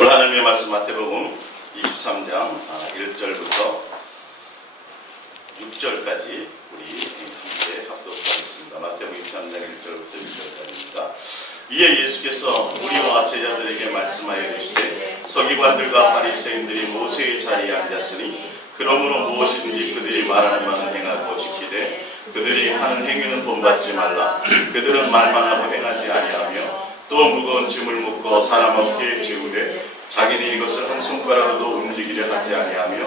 오늘 하나님의 말씀 마태복음 23장 1절부터 6절까지 우리 함께 합독하겠습니다. 마태복음 23장 1절부터 6절까지입니다. 이에 예수께서 무리와 제자들에게 말씀하여 이르시되 서기관들과 바리새인들이 모세의 자리에 앉았으니 그러므로 무엇이든지 그들이 말하는 바는 행하고 지키되 그들이 하는 행위는 본받지 말라. 그들은 말만 하고 행하지 아니하며 또 무거운 짐을 묶어 사람 어깨에 지우되 자기는 이것을 한 손가락으로도 움직이려 하지 아니하며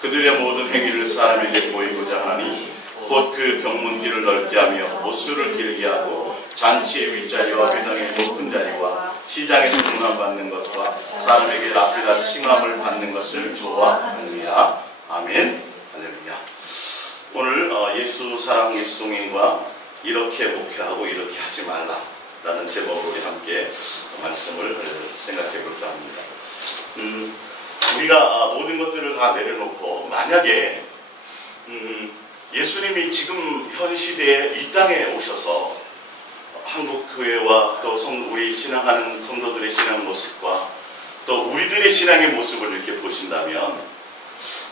그들의 모든 행위를 사람에게 보이고자 하니 곧 그 병문길을 넓게 하며 옷수를 길게 하고 잔치의 윗자리와 회당의 높은 자리와 시장에서 등함받는 것과 사람에게 앞에다 칭함을 받는 것을 좋아하느니라. 아멘. 할렐루야. 오늘 예수 사랑 예수 동행과 이렇게 목회하고 이렇게 하지 말라 라는 제목으로 함께 말씀을 생각해 볼까 합니다. 우리가 모든 것들을 다 내려놓고 만약에 예수님이 지금 현 시대에 이 땅에 오셔서 한국 교회와 또 우리 신앙하는 성도들의 신앙 모습과 또 우리들의 신앙의 모습을 이렇게 보신다면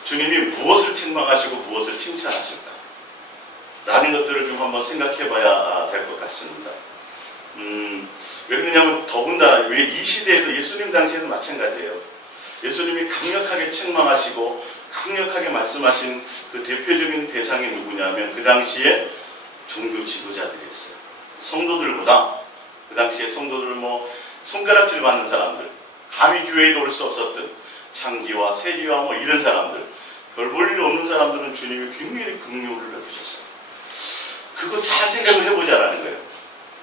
주님이 무엇을 책망하시고 무엇을 칭찬하실까? 라는 것들을 좀 한번 생각해 봐야 될 것 같습니다. 왜 그러냐면 더군다나 왜 이 시대에도 예수님 당시에도 마찬가지예요. 예수님이 강력하게 책망하시고 강력하게 말씀하신 그 대표적인 대상이 누구냐면 그 당시에 종교 지도자들이었어요. 성도들보다 그 당시에 성도들 손가락질 받는 사람들, 감히 교회에도 올 수 없었던 창기와 세리와 이런 사람들, 별 볼 일 없는 사람들은 주님이 굉장히 긍휼을 베푸셨어요. 그거 잘 생각을 해보자라는 거예요.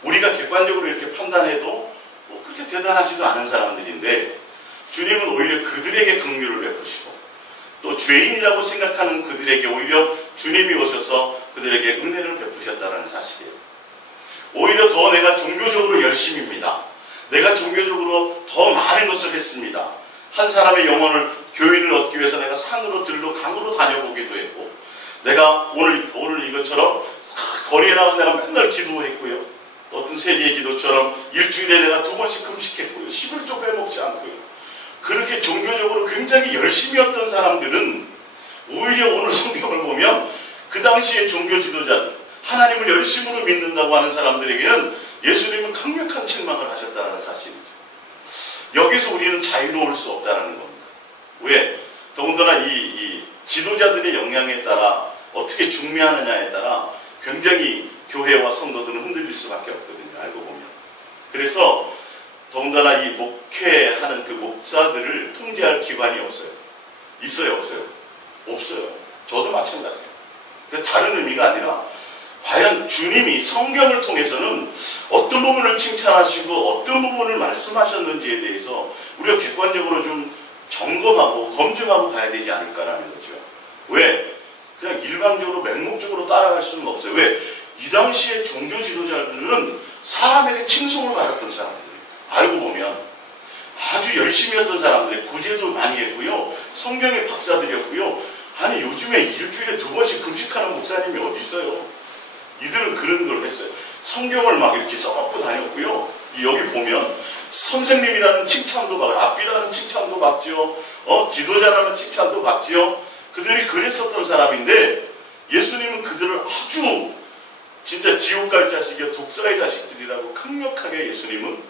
우리가 객관적으로 이렇게 판단해도 그렇게 대단하지도 않은 사람들인데 주님은 오히려 그들에게 긍휼을 베푸시고 또 죄인이라고 생각하는 그들에게 오히려 주님이 오셔서 그들에게 은혜를 베푸셨다는 사실이에요. 오히려 더 내가 종교적으로 열심입니다. 내가 종교적으로 더 많은 것을 했습니다. 한 사람의 영혼을 교인을 얻기 위해서 내가 산으로 들로 강으로 다녀보기도 했고 내가 오늘 이것처럼 거리에 나가서 내가 맨날 기도했고요. 어떤 세리의 기도처럼 일주일에 내가 2번씩 금식했고요. 10을 좀 빼먹지 않고요. 그렇게 종교적으로 굉장히 열심히 했던 사람들은 오히려 오늘 성경을 보면 그 당시의 종교 지도자들, 하나님을 열심으로 믿는다고 하는 사람들에게는 예수님은 강력한 책망을 하셨다는 사실이죠. 여기서 우리는 자유로울 수 없다는 겁니다. 왜? 더군다나 이 지도자들의 영향에 따라 어떻게 중매하느냐에 따라 굉장히 교회와 성도들은 흔들릴 수밖에 없거든요. 알고 보면. 그래서 더군다나 이 목회하는 그 목사들을 통제할 기관이 없어요. 있어요? 없어요? 없어요. 저도 마찬가지예요. 다른 의미가 아니라 과연 주님이 성경을 통해서는 어떤 부분을 칭찬하시고 어떤 부분을 말씀하셨는지에 대해서 우리가 객관적으로 좀 점검하고 검증하고 가야 되지 않을까라는 거죠. 왜? 그냥 일방적으로 맹목적으로 따라갈 수는 없어요. 왜? 이 당시의 종교 지도자들은 사람에게 칭송을 받았던 사람들이에요. 알고 보면 아주 열심히 했던 사람들, 구제도 많이 했고요. 성경의 박사들이었고요. 아니 요즘에 일주일에 2번씩 금식하는 목사님이 어디 있어요? 이들은 그런 걸 했어요. 성경을 막 이렇게 써갖고 다녔고요. 여기 보면 선생님이라는 칭찬도 받고 랍비라는 칭찬도 받죠. 지도자라는 칭찬도 받죠. 그들이 그랬었던 사람인데 예수님은 그들을 아주 진짜 지옥 갈 자식이야 독사의 자식들이라고 강력하게 예수님은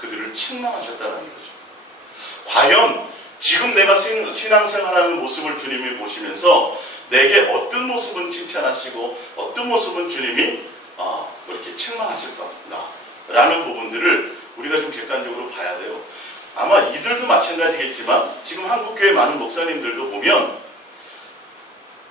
그들을 책망하셨다는 거죠. 과연 지금 내가 신앙생활하는 모습을 주님이 보시면서 내게 어떤 모습은 칭찬하시고 어떤 모습은 주님이 이렇게 책망하실 것같다 라는 부분들을 우리가 좀 객관적으로 봐야 돼요. 아마 이들도 마찬가지겠지만 지금 한국교회 많은 목사님들도 보면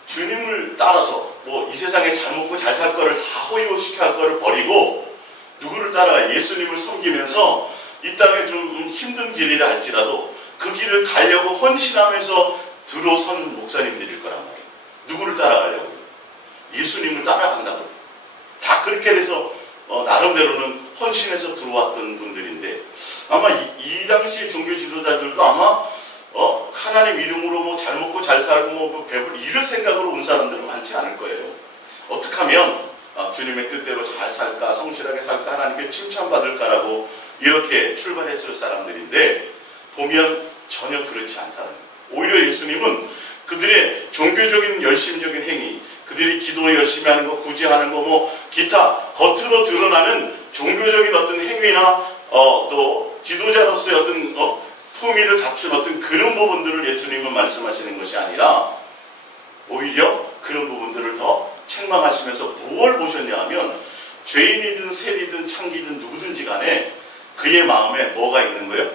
주님을 따라서 이 세상에 잘 먹고 잘 살 거를 다 허위시켜 할 거를 버리고 누구를 따라가 예수님을 섬기면서 이 땅에 좀 힘든 길이라 할지라도 그 길을 가려고 헌신하면서 들어선 목사님들일 거란 말이에요. 누구를 따라가려고요? 예수님을 따라간다고. 다 그렇게 돼서 나름대로는 헌신해서 들어왔던 분들인데 아마 이 당시의 종교 지도자들도 아마 하나님 이름으로 잘 먹고 잘 살고 배불리 이럴 생각으로 온 사람들은 많지 않을 거예요. 어떻게 하면 주님의 뜻대로 잘 살까 성실하게 살까 하나님께 칭찬받을까라고 이렇게 출발했을 사람들인데 보면 전혀 그렇지 않다는 거예요. 오히려 예수님은 그들의 종교적인 열심적인 행위, 그들이 기도 열심히 하는 거, 구제하는 거, 뭐 기타 겉으로 드러나는 종교적인 어떤 행위나 또 지도자로서의 어떤 품위를 갖춘 어떤 그런 부분들을 예수님은 말씀하시는 것이 아니라 오히려 그런 부분들을 더 책망하시면서 무엇을 보셨냐 하면 죄인이든 세리든 창기든 누구든지 간에 그의 마음에 뭐가 있는 거예요?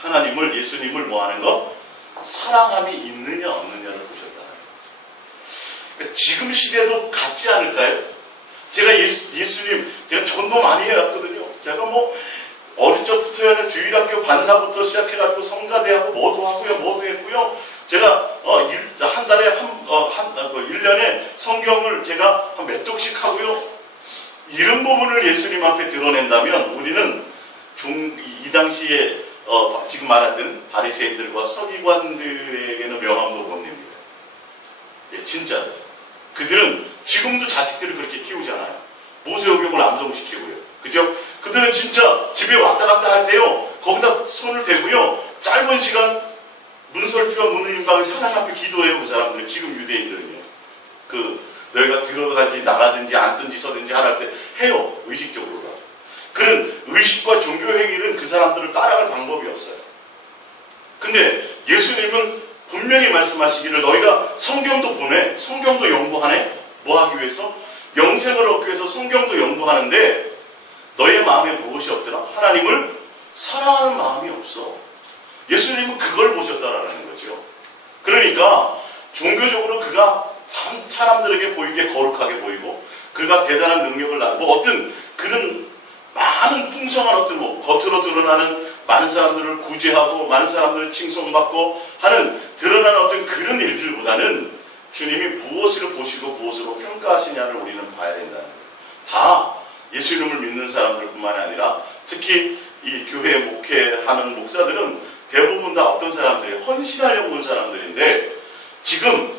하나님을, 예수님을 뭐하는 거? 사랑함이 있느냐 없느냐를 보셨다. 그러니까 지금 시대도 같지 않을까요? 제가 예수님, 제가 전도 많이 해왔거든요. 제가 뭐 어릴 적부터 주일학교 반사부터 시작해가지고 성가대하고 뭐도 하고요, 뭐도 했고요. 제가 한 달에 1년에 성경을 제가 한 몇 독씩 하고요. 이런 부분을 예수님 앞에 드러낸다면 우리는 이 당시에 지금 말했던 바리새인들과 서기관들에게는 명함도 못 냅니다. 예, 진짜. 그들은 지금도 자식들을 그렇게 키우잖아요. 모세오경을 암송시키고요. 그죠? 그들은 진짜 집에 왔다 갔다 할 때요. 거기다 손을 대고요. 짧은 시간 문설주와 문의인방에서 하나님 앞에 기도해요. 그 사람들은. 지금 유대인들은요. 너희가 들어가든지 나가든지 앉든지 서든지 하라 할 때 해요. 의식적으로. 그런 의식과 종교 행위는 그 사람들을 따라갈 방법이 없어요. 근데 예수님은 분명히 말씀하시기를 너희가 성경도 보내, 성경도 연구하네. 뭐 하기 위해서? 영생을 얻기 위해서 성경도 연구하는데 너의 마음에 무엇이 없더라? 하나님을 사랑하는 마음이 없어. 예수님은 그걸 보셨다라는 거죠. 그러니까 종교적으로 그가 사람들에게 보이게 거룩하게 보이고 그가 대단한 능력을 나고 어떤 그런 많은 풍성한 어떤 겉으로 드러나는 많은 사람들을 구제하고 많은 사람들을 칭송받고 하는 드러나는 어떤 그런 일들보다는 주님이 무엇을 보시고 무엇으로 평가하시냐를 우리는 봐야 된다는 거예요. 다 예수님을 믿는 사람들뿐만 아니라 특히 이 교회 목회하는 목사들은 대부분 다 어떤 사람들이 헌신하려고 온 사람들인데 지금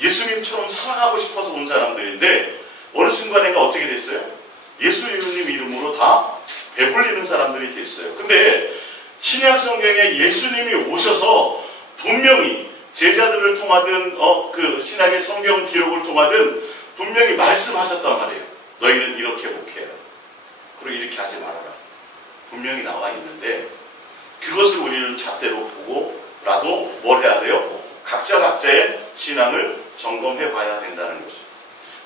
예수님처럼 살아가고 싶어서 온 사람들인데 어느 순간에가 어떻게 됐어요? 예수님 이름으로 다 배불리는 사람들이 됐어요. 근데 신약 성경에 예수님이 오셔서 분명히 제자들을 통하든 그 신약의 성경 기록을 통하든 분명히 말씀하셨단 말이에요. 너희는 이렇게 목회해라. 그리고 이렇게 하지 말아라. 분명히 나와 있는데 그것을 우리는 잣대로 보고라도 뭘 해야 돼요? 각자의 신앙을 점검해 봐야 된다는 거죠.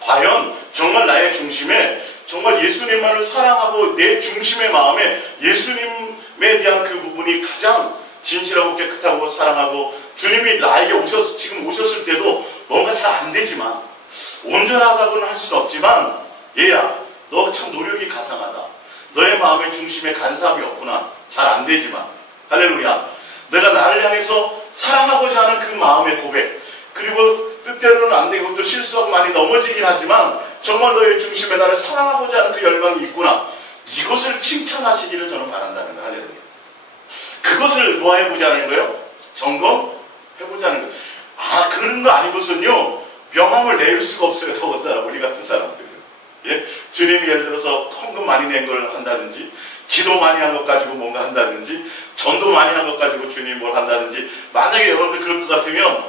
과연 정말 나의 중심에 정말 예수님만을 사랑하고 내 중심의 마음에 예수님에 대한 그 부분이 가장 진실하고 깨끗하고 사랑하고 주님이 나에게 지금 오셨을 때도 뭔가 잘 안 되지만 온전하다고는 할 수는 없지만 얘야 너 참 노력이 가상하다. 너의 마음의 중심에 간사함이 없구나. 잘 안 되지만 할렐루야. 내가 나를 향해서 사랑하고자 하는 그 마음의 고백 그리고 뜻대로는 안 되고 또 실수하고 많이 넘어지긴 하지만 정말 너의 중심에 나를 사랑하고자 하는 그 열망이 있구나. 이것을 칭찬하시기를 저는 바란다는 거예요. 할렐루야. 그것을 뭐 해보자는 거예요? 점검해보자는 거예요. 그런 거 아니고선요 명함을 내릴 수가 없어요. 더군다나 우리 같은 사람들은. 예? 주님이 예를 들어서 헌금 많이 낸 걸 한다든지 기도 많이 한 것 가지고 뭔가 한다든지 전도 많이 한 것 가지고 주님 뭘 한다든지 만약에 여러분들 그럴 것 같으면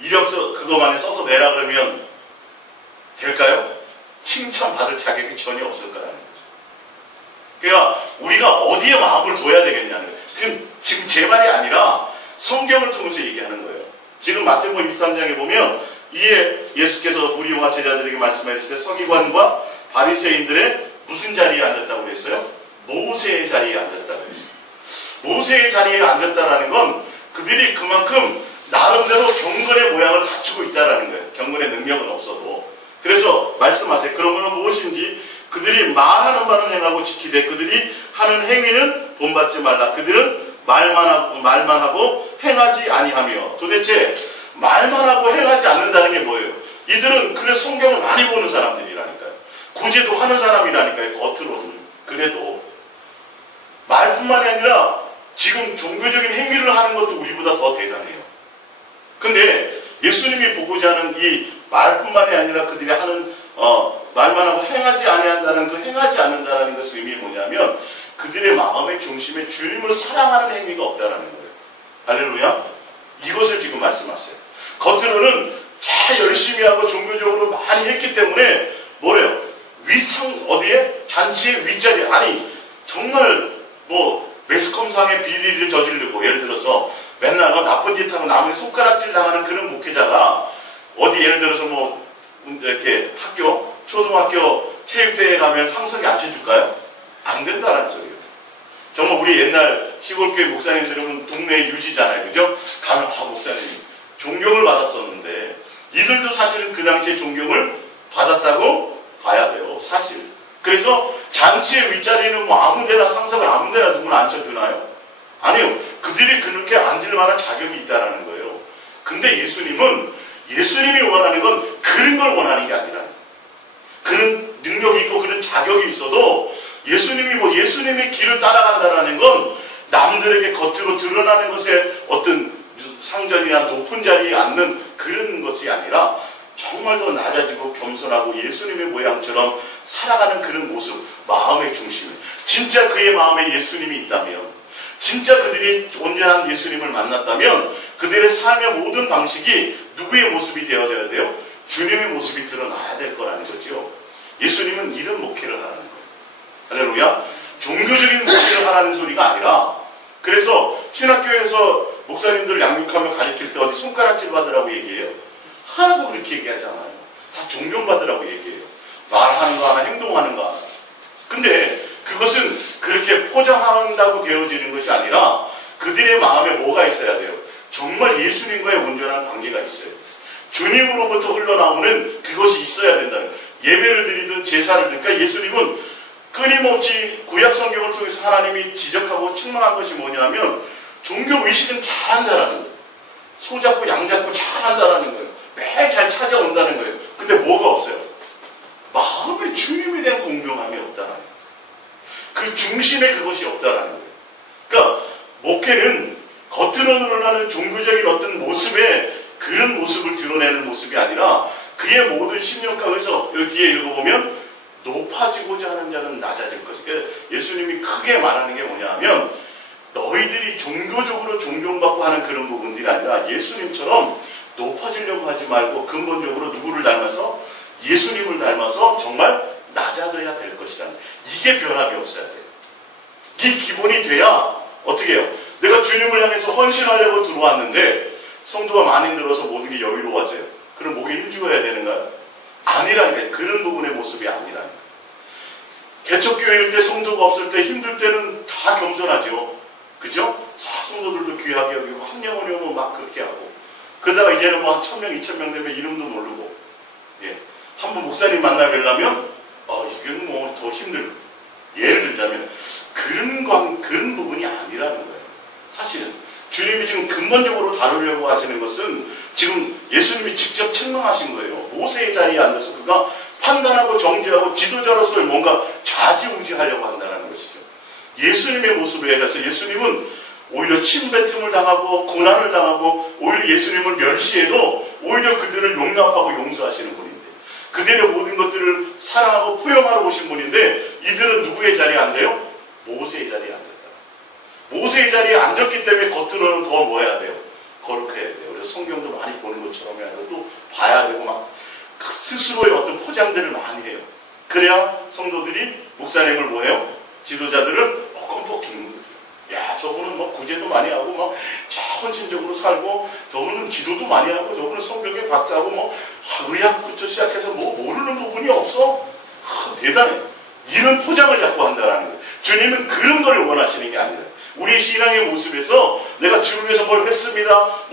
이력서 그거 많이 써서 내라 그러면 될까요? 칭찬받을 자격이 전혀 없을 거라는 거죠. 그러니까 우리가 어디에 마음을 둬야 되겠냐는 거예요. 그럼 지금 제 말이 아니라 성경을 통해서 얘기하는 거예요. 지금 마태복음 23장에 보면 이에 예수께서 우리와 제자들에게 말씀하셨을 때 서기관과 바리새인들의 무슨 자리에 앉았다고 그랬어요? 모세의 자리에 앉았다고 그랬어요. 모세의 자리에 앉았다라는 건 그들이 그만큼 나름대로 경건의 모양을 갖추고 있다라는 거예요. 경건의 능력은 없어도. 그래서 말씀하세요. 그런 것은 무엇인지 그들이 말하는 바는 행하고 지키되 그들이 하는 행위는 본받지 말라. 그들은 말만 하고 행하지 아니하며. 도대체 말만 하고 행하지 않는다는 게 뭐예요? 이들은 그래 성경을 많이 보는 사람들이라니까요. 구제도 하는 사람이라니까요. 겉으로는. 그래도 말뿐만이 아니라 지금 종교적인 행위를 하는 것도 우리보다 더 대단해요. 근데 예수님이 보고자 하는 이 말뿐만이 아니라 그들이 하는 말만 하고 행하지 아니한다는 그 행하지 않는다는 것의 의미가 뭐냐면 그들의 마음의 중심에 주님을 사랑하는 행위가 없다는 거예요. 할렐루야. 이것을 지금 말씀하세요. 겉으로는 잘 열심히 하고 종교적으로 많이 했기 때문에 뭐래요? 어디에? 잔치의 윗자리. 아니 정말 매스컴상의 비리를 저지르고, 예를 들어서 맨날 나쁜 짓 하고 남의 손가락질 당하는 그런 목회자가 어디 예를 들어서 이렇게 초등학교 체육대회에 가면 상석에 앉혀줄까요? 안 된다는 소리예요. 정말 우리 옛날 시골교회 목사님들은 동네 유지잖아요. 그죠? 가면 목사님 존경을 받았었는데, 이들도 사실은 그 당시에 존경을 받았다고 봐야 돼요. 사실. 그래서 잔치의 윗자리는 아무데나 상석을 아무데나 누구를 앉혀두나요? 아니요. 그들이 그렇게 앉을 만한 자격이 있다는 거예요. 근데 예수님이 원하는 건 그런 걸 원하는 게 아니라, 그런 능력이 있고 그런 자격이 있어도 예수님의 길을 따라간다는 건 남들에게 겉으로 드러나는 것에 어떤 상전이나 높은 자리에 앉는 그런 것이 아니라 정말 더 낮아지고 겸손하고 예수님의 모양처럼 살아가는 그런 모습, 마음의 중심. 진짜 그의 마음에 예수님이 있다면, 진짜 그들이 온전한 예수님을 만났다면 그들의 삶의 모든 방식이 누구의 모습이 되어져야 돼요? 주님의 모습이 드러나야 될 거라는 거죠. 예수님은 이런 목회를 하라는 거예요. 할렐루야. 종교적인 목회를 하라는 소리가 아니라, 그래서 신학교에서 목사님들 양육하며 가르칠 때 어디 손가락질 받으라고 얘기해요? 하나도 그렇게 얘기하잖아요. 다 존경받으라고 얘기해요. 말하는 거 하나, 행동하는 거 하나. 근데 그것은 그렇게 포장한다고 되어지는 것이 아니라 그들의 마음에 뭐가 있어야 돼요? 정말 예수님과의 온전한 관계가 있어요. 주님으로부터 흘러나오는 그것이 있어야 된다는 거예요. 예배를 드리든 제사를 드리든, 예수님은 끊임없이 구약 성경을 통해서 하나님이 지적하고 책망한 것이 뭐냐면 종교의식은 잘한다라는 거예요. 소 잡고 양 잡고 잘한다라는 거예요. 매일 잘 찾아온다는 거예요. 근데 뭐가 없어요? 마음에 주님에 대한 공평함이 없다라는 거예요. 그 중심에 그것이 없다라는 거예요. 그러니까 목회는 겉으로 드러나는 종교적인 어떤 모습에 그런 모습을 드러내는 모습이 아니라 그의 모든 신명가에서 여기 뒤에 읽어보면 높아지고자 하는 자는 낮아질 것이다. 그러니까 예수님이 크게 말하는 게 뭐냐 하면 너희들이 종교적으로 존경받고 하는 그런 부분들이 아니라 예수님처럼 높아지려고 하지 말고 근본적으로 누구를 닮아서? 예수님을 닮아서 정말 낮아져야 될 것이다. 이게 변함이 없어야 돼요. 이 기본이 돼야 어떻게 해요? 내가 주님을 향해서 헌신하려고 들어왔는데 성도가 많이 늘어서 모든 게 여유로워져요. 그럼 목에 힘주어야 되는가요? 아니라니까. 그런 부분의 모습이 아니라니까. 개척교회일 때 성도가 없을 때 힘들 때는 다 겸손하죠. 그죠? 성도들도 귀하게 여기고 한 영혼이 오면 막 그렇게 하고, 그러다가 이제는 1000명, 2000명 되면 이름도 모르고, 한번 목사님 만나 뵈려면 이건 더 힘들고, 예를 들자면 그런 부분이 아니라는 거예요. 사실은 주님이 지금 근본적으로 다루려고 하시는 것은 지금 예수님이 직접 책망하신 거예요. 모세의 자리에 앉아서 그가 판단하고 정죄하고 지도자로서 뭔가 좌지우지하려고 한다는 것이죠. 예수님의 모습에 대해서 예수님은 오히려 침뱉음을 당하고 고난을 당하고 오히려 예수님을 멸시해도 오히려 그들을 용납하고 용서하시는 분인데, 그들의 모든 것들을 사랑하고 포용하러 오신 분인데 이들은 누구의 자리에 앉아요? 모세의 자리에 앉았다. 모세의 자리에 앉았기 때문에 겉으로는 더 뭐 해야 돼요? 거룩해야 돼요. 그래서 성경도 많이 보는 것처럼 해야 되고 또 봐야 되고 막 스스로의 어떤 포장들을 많이 해요. 그래야 성도들이 목사님을 뭐 해요? 지도자들은 껌뻑 죽는 거죠. 야, 저분은 구제도 많이 하고 헌신적으로 살고, 저분은 기도도 많이 하고, 저분은 성경에 박사하고 의학부터 시작해서 모르는 부분이 없어. 대단해. 이런 포장을 자꾸 한다는 거예요. 주님은 그런 걸 원하시는 게 아니라 우리 신앙의 모습에서 내가 주를 위해서 뭘 했습니다,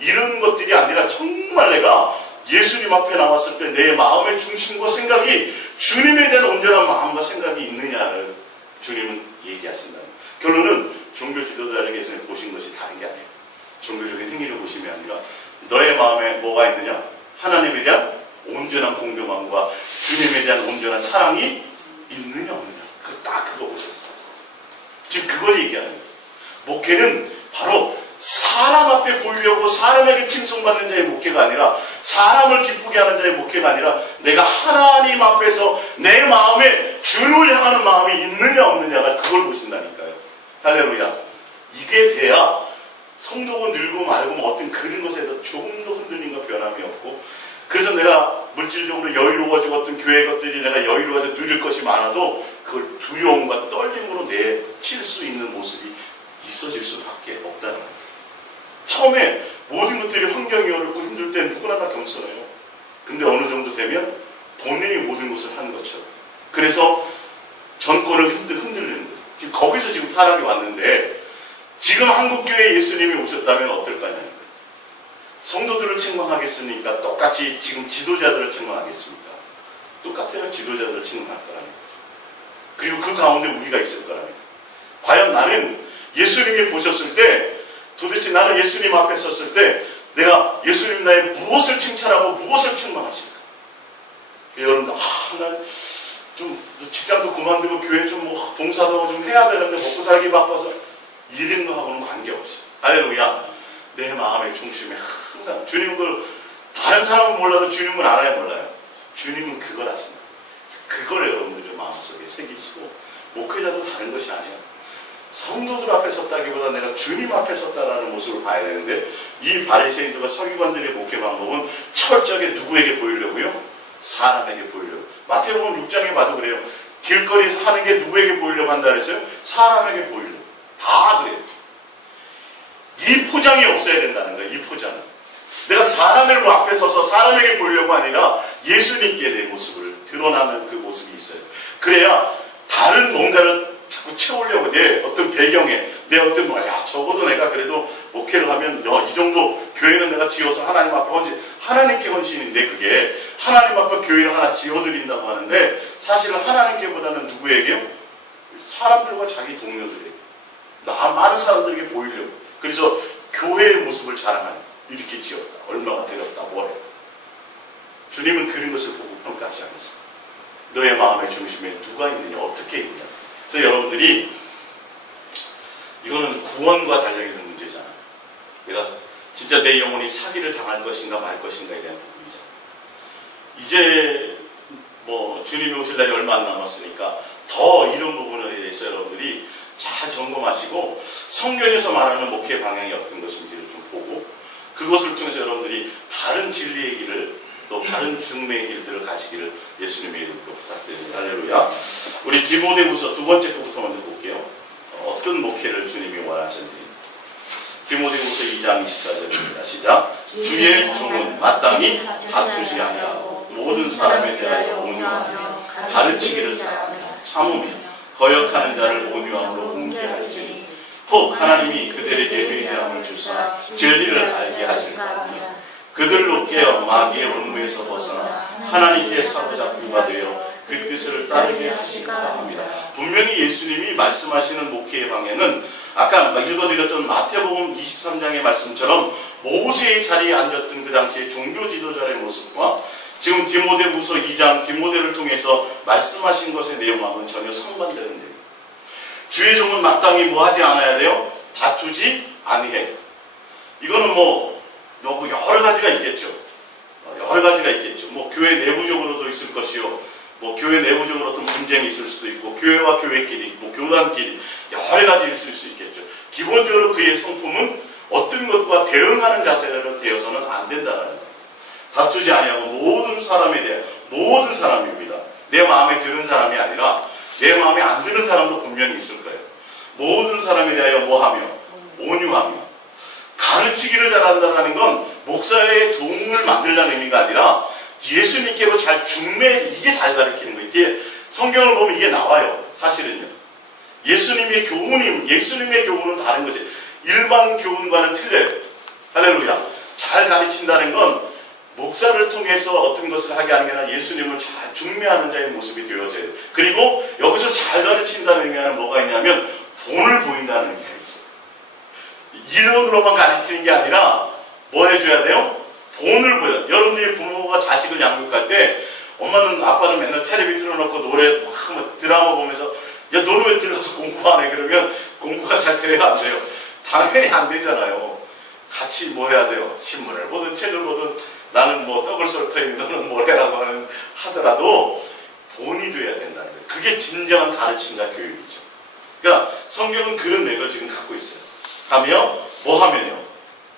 이런 것들이 아니라 정말 내가 예수님 앞에 나왔을 때 내 마음의 중심과 생각이 주님에 대한 온전한 마음과 생각이 있느냐를 주님은 얘기하신다. 결론은 종교 지도자에게서 보신 것이 다른 게 아니에요. 종교적인 행위를 보심이 아니라 너의 마음에 뭐가 있느냐? 하나님에 대한 온전한 공경함과 주님에 대한 온전한 사랑이 있느냐 없느냐. 딱 그거 보셨어요. 지금 그걸 얘기하는 거예요. 목회는 바로 사람 앞에 보이려고 사람에게 칭송받는 자의 목회가 아니라, 사람을 기쁘게 하는 자의 목회가 아니라 내가 하나님 앞에서 내 마음에 주를 향하는 마음이 있느냐 없느냐가 그걸 보신다니까요. 할렐루야. 이게 돼야 성도가 늙고 말고 뭐 어떤 그런 것에 대해서 조금도 흔들림과 변함이 없고, 그래서 내가 물질적으로 여유로워지고 어떤 교회 것들이 내가 여유로워서 누릴 것이 많아도 그걸 두려움과 떨림으로 내칠 수 있는 모습이 있어질 수밖에 없다는 거예요. 처음에 모든 것들이 환경이 어렵고 힘들 때 누구나 다 겸손해요. 근데 어느 정도 되면 본인이 모든 것을 하는 것처럼. 그래서 정권을 흔들리는 거예요. 거기서 지금 사람이 왔는데, 지금 한국교회에 예수님이 오셨다면 어떨까요? 성도들을 책망하겠습니까? 똑같이 지금 지도자들을 책망하겠습니까? 똑같아요. 지도자들을 책망할 거라는 거죠. 그리고 그 가운데 우리가 있을 거라는 거죠. 과연 나는 예수님이 보셨을 때, 도대체 나는 예수님 앞에 섰을 때 내가 예수님 나의 무엇을 칭찬하고 무엇을 책망하실까? 여러분들, 난 좀 직장도 그만두고 교회 좀 뭐 봉사도 좀 해야 되는데 먹고 살기 바빠서 일인도 하고는 관계없어. 할렐루야. 내 마음의 중심에 항상 주님, 그걸 다른 사람은 몰라도 주님은 알아야 몰라요. 주님은 그걸 아십니다. 그걸 여러분들의 마음속에 새기시고, 목회자도 다른 것이 아니에요. 성도들 앞에 섰다기보다 내가 주님 앞에 섰다라는 모습을 봐야 되는데, 이 바리새인들과 서기관들의 목회 방법은 철저하게 누구에게 보이려고요? 사람에게 보이려고. 마태복음 6장에 봐도 그래요. 길거리에서 하는 게 누구에게 보이려고 한다 그랬어요? 사람에게 보이려고. 다 그래요. 이 포장이 없어야 된다는 거예요. 이 포장은. 내가 사람을 앞에 서서 사람에게 보이려고 아니라 예수님께 내 모습을 드러나는 그 모습이 있어요. 그래야 다른 뭔가를 자꾸 채우려고, 내 어떤 배경에, 내 어떤 적어도 내가 그래도 목회를 하면 이 정도 교회는 내가 지어서 하나님 앞에 하나님께 헌신인데, 그게 하나님 앞에 교회를 하나 지어드린다고 하는데, 사실은 하나님께보다는 누구에게요? 사람들과 자기 동료들에게, 많은 사람들에게 보이려고. 그래서 교회의 모습을 자랑하는, 이렇게 지었다, 얼마가 되었다, 뭐래. 주님은 그런 것을 보고 평가하지 않았어요. 너의 마음의 중심에 누가 있느냐, 어떻게 있느냐. 그래서 여러분들이, 이거는 구원과 달려있는 문제잖아요. 내가 진짜 내 영혼이 사기를 당할 것인가 말 것인가에 대한 부분이잖아요. 이제 뭐 주님이 오실 날이 얼마 안 남았으니까 더 이런 부분에 대해서 여러분들이 잘 점검하시고, 성경에서 말하는 목회 방향이 어떤 것인지를 좀 보고, 그것을 통해서 여러분들이 바른 진리의 길을, 또 바른 중매의 길들을 가시기를 예수님의 이름으로 부탁드립니다. 할렐루야. 우리 디모데후서 두 번째 거부터 먼저 볼게요. 어떤 목회를 주님이 원하시는지. 디모데후서 2장 24절입니다. 시작. 주의 종은 마땅히 다투지 아니하고 모든 사람에 대하여 온유하며 가르치기를 잘하며 참으며 거역하는 자를 온유함으로 훈계할지니 혹 하나님이 그들에게 회개함을 주사 진리를 알게 하실까 하며 그들로 깨어 마귀의 올무에서 벗어나 하나님께 사로잡히가 되어 그 뜻을 따르게 하실까 합니다. 분명히 예수님이 말씀하시는 목회의 방향은 아까 읽어드렸던 마태복음 23장의 말씀처럼 모세의 자리에 앉았던 그 당시의 종교 지도자의 모습과 지금 디모데후서 2장 디모데를 통해서 말씀하신 것의 내용하고는 전혀 상반되는 내용. 주의 종은 마땅히 뭐 하지 않아야 돼요? 다투지 아니해. 이거는 뭐 여러 가지가 있겠죠. 여러 가지가 있겠죠. 뭐 교회 내부적으로도 있을 것이요. 뭐 교회 내부적으로 어떤 분쟁이 있을 수도 있고, 교회와 교회끼리, 뭐 교단끼리 여러 가지 있을 수 있겠죠. 기본적으로 그의 성품은 어떤 것과 대응하는 자세로 되어서는 안 된다는 거예요. 다투지 아니하고 모든 사람에 대해, 모든 사람입니다. 내 마음에 드는 사람이 아니라 내 마음에 안 드는 사람도 분명히 있을 거예요. 모든 사람에 대하여 뭐하며? 온유하며. 가르치기를 잘한다는 건 목사의 종을 만들자는 의미가 아니라 예수님께로 잘 이게 잘 가르치는 거예요. 이게 성경을 보면 이게 나와요. 사실은요. 예수님의 교훈은 다른 거지. 일반 교훈과는 틀려요. 할렐루야. 잘 가르친다는 건 목사를 통해서 어떤 것을 하게 하는 게 아니라 예수님을 잘 중매하는 자의 모습이 되어져야 돼요. 그리고 여기서 잘 가르친다는 의미는 뭐가 있냐면 본을 보인다는 의미가 있어요. 이론으로만 가르치는 게 아니라 뭐 해줘야 돼요? 본을 보여요. 여러분들이 부모가 자식을 양육할 때 엄마는 아빠는 맨날 텔레비 틀어놓고 노래 드라마 보면서 야 너는 왜 들어가서 공부 안 해? 그러면 공부가 잘 돼요 안 돼요? 당연히 안 되잖아요. 같이 뭐 해야 돼요? 신문을 보든 책을 보든 나는 뭐 떡을 썰 터이니 너는 뭘 해라고 하더라도 본이 돼야 된다는 거예요. 그게 진정한 가르침과 교육이죠. 그러니까 성경은 그런 맥을 지금 갖고 있어요. 하며 뭐 하면요?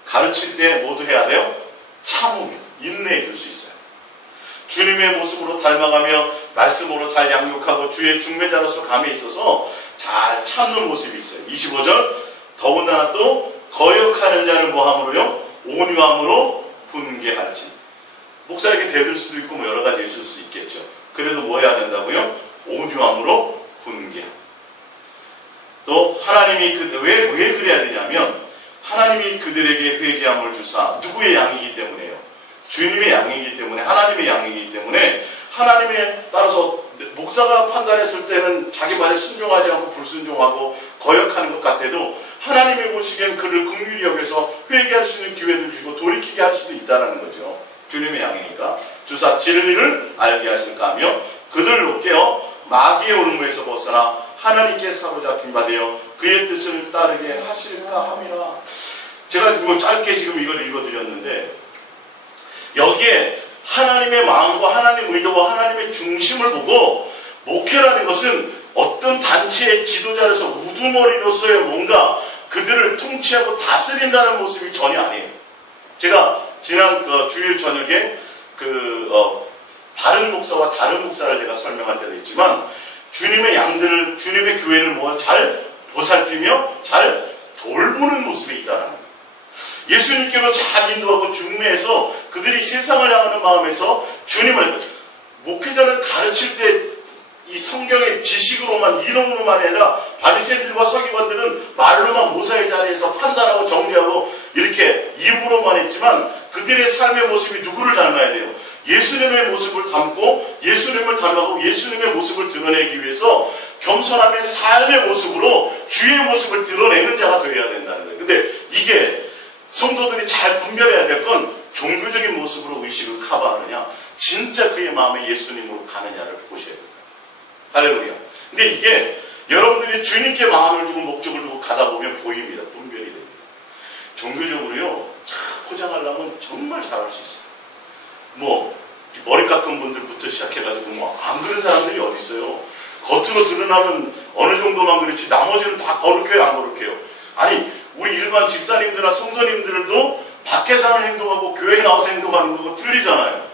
가르칠 때 모두 해야 돼요? 참으며 인내해 줄 수 있어요. 주님의 모습으로 닮아가며 말씀으로 잘 양육하고 주의 중매자로서 감에 있어서 잘 참는 모습이 있어요. 25절 더군다나 또 거역하는 자를 뭐함으로요? 온유함으로 훈계하지. 목사에게 대들 수도 있고 뭐 여러 가지 있을 수 있겠죠. 그래도 뭐 해야 된다고요? 온유함으로 훈계. 또 하나님이 왜 그래야 되냐면 하나님이 그들에게 회개함을 주사 누구의 양이기 때문에요? 주님의 양이기 때문에 하나님의 양이기 때문에 하나님에 따라서 목사가 판단했을 때는 자기 말에 순종하지 않고 불순종하고 거역하는 것 같아도 하나님이 보시기엔 그를 긍휼히 여겨서 회개할 수 있는 기회를 주시고 돌이키게 할 수도 있다는 거죠. 주님의 양이니까 주사 진리를 알게 하실까 하며 그들을 깨어 마귀의 올무에서 벗어나 하나님께 사로잡힌 바 되어 그의 뜻을 따르게 하실까 함이라. 제가 짧게 지금 이걸 읽어드렸는데 여기에 하나님의 마음과 하나님의 의도와 하나님의 중심을 보고 목회라는 것은 어떤 단체의 지도자로서 우두머리로서의 뭔가 그들을 통치하고 다스린다는 모습이 전혀 아니에요. 제가 지난 주일 저녁에 다른 목사와 다른 목사를 제가 설명할 때도 있지만 주님의 양들을 주님의 교회를 뭐 잘 보살피며 잘 돌보는 모습이 있다는 거예요. 예수님께로 잘 인도하고 중매해서 그들이 세상을 향하는 마음에서 주님을 목회자는 가르칠 때 이 성경의 지식으로만 이론으로만 아니라 바리새인들과 서기관들은 말로만 모사의 자리에서 판단하고 정죄하고 이렇게 입으로만 했지만 그들의 삶의 모습이 누구를 닮아야 돼요? 예수님의 모습을 담고 예수님을 닮아가고 예수님의 모습을 드러내기 위해서 겸손함의 삶의 모습으로 주의 모습을 드러내는 자가 되어야 된다는 거예요. 근데 이게 성도들이 잘 분별해야 될 건 종교적인 모습으로 의식을 커버하느냐 진짜 그의 마음에 예수님으로 가느냐를 보셔야 됩니다. 할렐루야. 근데 이게 여러분들이 주님께 마음을 두고 목적을 두고 가다 보면 보입니다. 분별이 됩니다. 종교적으로요 포장하려면 정말 잘할 수 있어요. 뭐 머리 깎은 분들부터 시작해가지고 뭐 안 그런 사람들이 어디 있어요. 겉으로 드러나면 어느 정도만 그렇지 나머지는 다 거룩해요 안 거룩해요. 아니 우리 일반 집사님들이나 성도님들도 밖에서 하는 행동하고 교회에 나와서 행동하는 거고 틀리잖아요.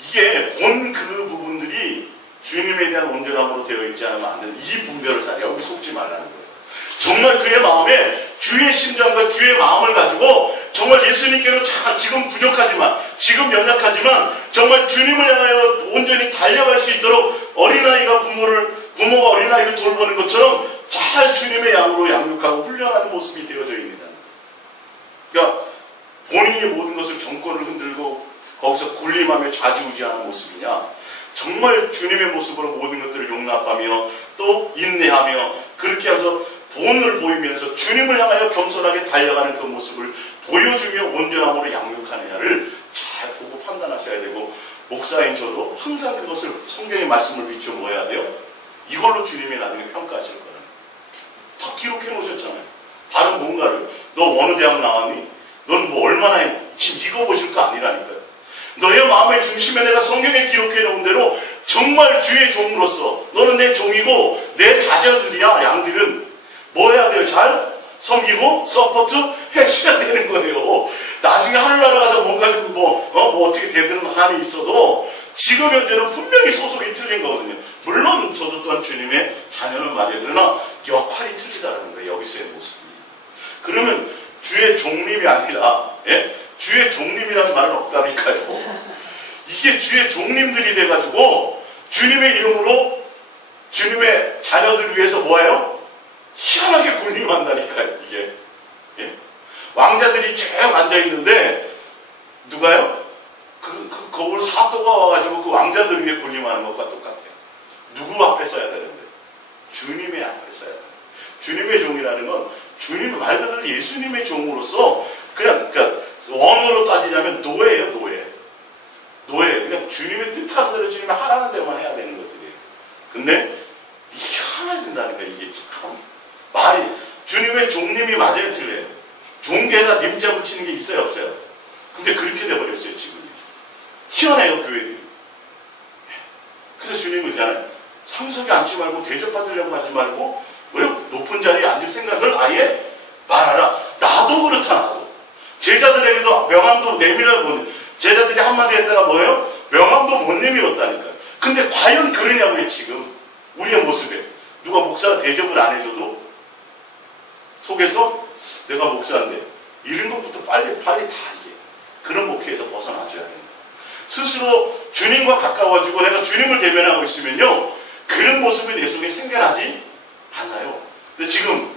이게 본 그 부분들이 주님에 대한 온전함으로 되어 있지 않으면 안 되는 이 분별을 잘 여기 속지 말라는 거예요. 정말 그의 마음에 주의 심정과 주의 마음을 가지고 정말 예수님께로 지금 부족하지만 지금 연약하지만 정말 주님을 향하여 온전히 달려갈 수 있도록 어린아이가 부모가 어린아이를 돌보는 것처럼 잘 주님의 양으로 양육하고 훈련하는 모습이 되어져 있는. 그러니까 본인이 모든 것을 정권을 흔들고 거기서 군림하며 좌지우지하는 모습이냐 정말 주님의 모습으로 모든 것들을 용납하며 또 인내하며 그렇게 해서 본을 보이면서 주님을 향하여 겸손하게 달려가는 그 모습을 보여주며 온전함으로 양육하느냐를 잘 보고 판단하셔야 되고 목사인 저도 항상 그것을 성경의 말씀을 비추어 뭐 해야 돼요? 이걸로 주님이 나중에 평가하실 거예요. 다 기록해 놓으셨잖아요. 다른 뭔가를 너 어느 대학 나왔니? 넌 뭐 얼마나 했니? 지금 이거 보실 거 아니라니까요. 너의 마음의 중심에 내가 성경에 기록해 놓은 대로 정말 주의 종으로서 너는 내 종이고 내 자녀들이야. 양들은 뭐 해야 돼요? 잘 섬기고 서포트 해줘야 되는 거예요. 나중에 하늘나라 가서 뭔가 좀 뭐 어떻게 되는 한이 있어도 지금 현재는 분명히 소속이 틀린 거거든요. 물론 저도 또한 주님의 자녀는 말이에요. 그러나 역할이 틀리다는 거예요. 여기서의 모습이. 그러면 주의 종님이 아니라 주의 종님이라는 말은 없다니까요. 이게 주의 종님들이 돼가지고 주님의 이름으로 주님의 자녀들 위해서 뭐예요? 희한하게 군림한다니까요. 이게 왕자들이 쭉 앉아있는데 누가요? 거울 사또가 와가지고 그 왕자들 위에 군림하는 것과 똑같아요. 누구 앞에 서야 되는데? 주님의 앞에 서야 돼요. 주님의 종이라는 건 주님 말 그대로 예수님의 종으로서 그러니까 원어로 따지자면 노예예요. 노예. 그냥 주님의 뜻하는 대로 주님이 하라는 대로만 해야 되는 것들이에요. 근데 이게 하나 된다니까 이게 참 말이 주님의 종님이 맞아요 틀려요. 종교에다 님자 붙이는 게 있어요 없어요? 근데 그렇게 돼버렸어요 지금. 희한해요 교회들이. 그래서 주님은 그냥 상석에 앉지 말고 대접받으려고 하지 말고 높은 자리에 앉을 생각을 아예 말하라. 나도 그렇다, 나도. 제자들에게도 명함도 내밀어, 제자들이 한마디 했다가 뭐예요? 명함도 못 내밀었다니까요. 근데 과연 그러냐고요, 지금. 우리의 모습에. 누가 목사가 대접을 안 해줘도 속에서 내가 목사인데 이런 것부터 빨리 다 이게. 그런 목회에서 벗어나줘야 됩니다. 스스로 주님과 가까워지고 내가 주님을 대면하고 있으면요, 그런 모습이 내 속에 생겨나지 않아요. 근데 지금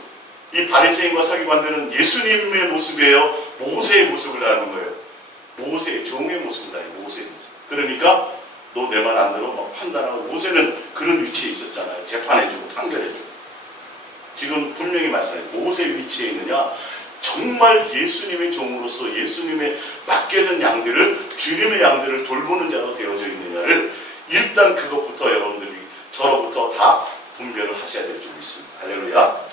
이 바리새인과 서기관들은 예수님의 모습이에요, 모세의 모습을 하는 거예요. 모세의 종의 모습을 하는 모세의 모습. 그러니까 너 내 말 안 들어 막 판단하고. 모세는 그런 위치에 있었잖아요. 재판해주고 판결해주고. 지금 분명히 말씀해요. 모세의 위치에 있느냐, 정말 예수님의 종으로서 예수님의 맡겨진 양들을, 주님의 양들을 돌보는 자로 되어져 있느냐를 일단 그것부터 여러분들이 저로부터 다 분별을 하셔야 될 줄 믿습니다. 할렐루야.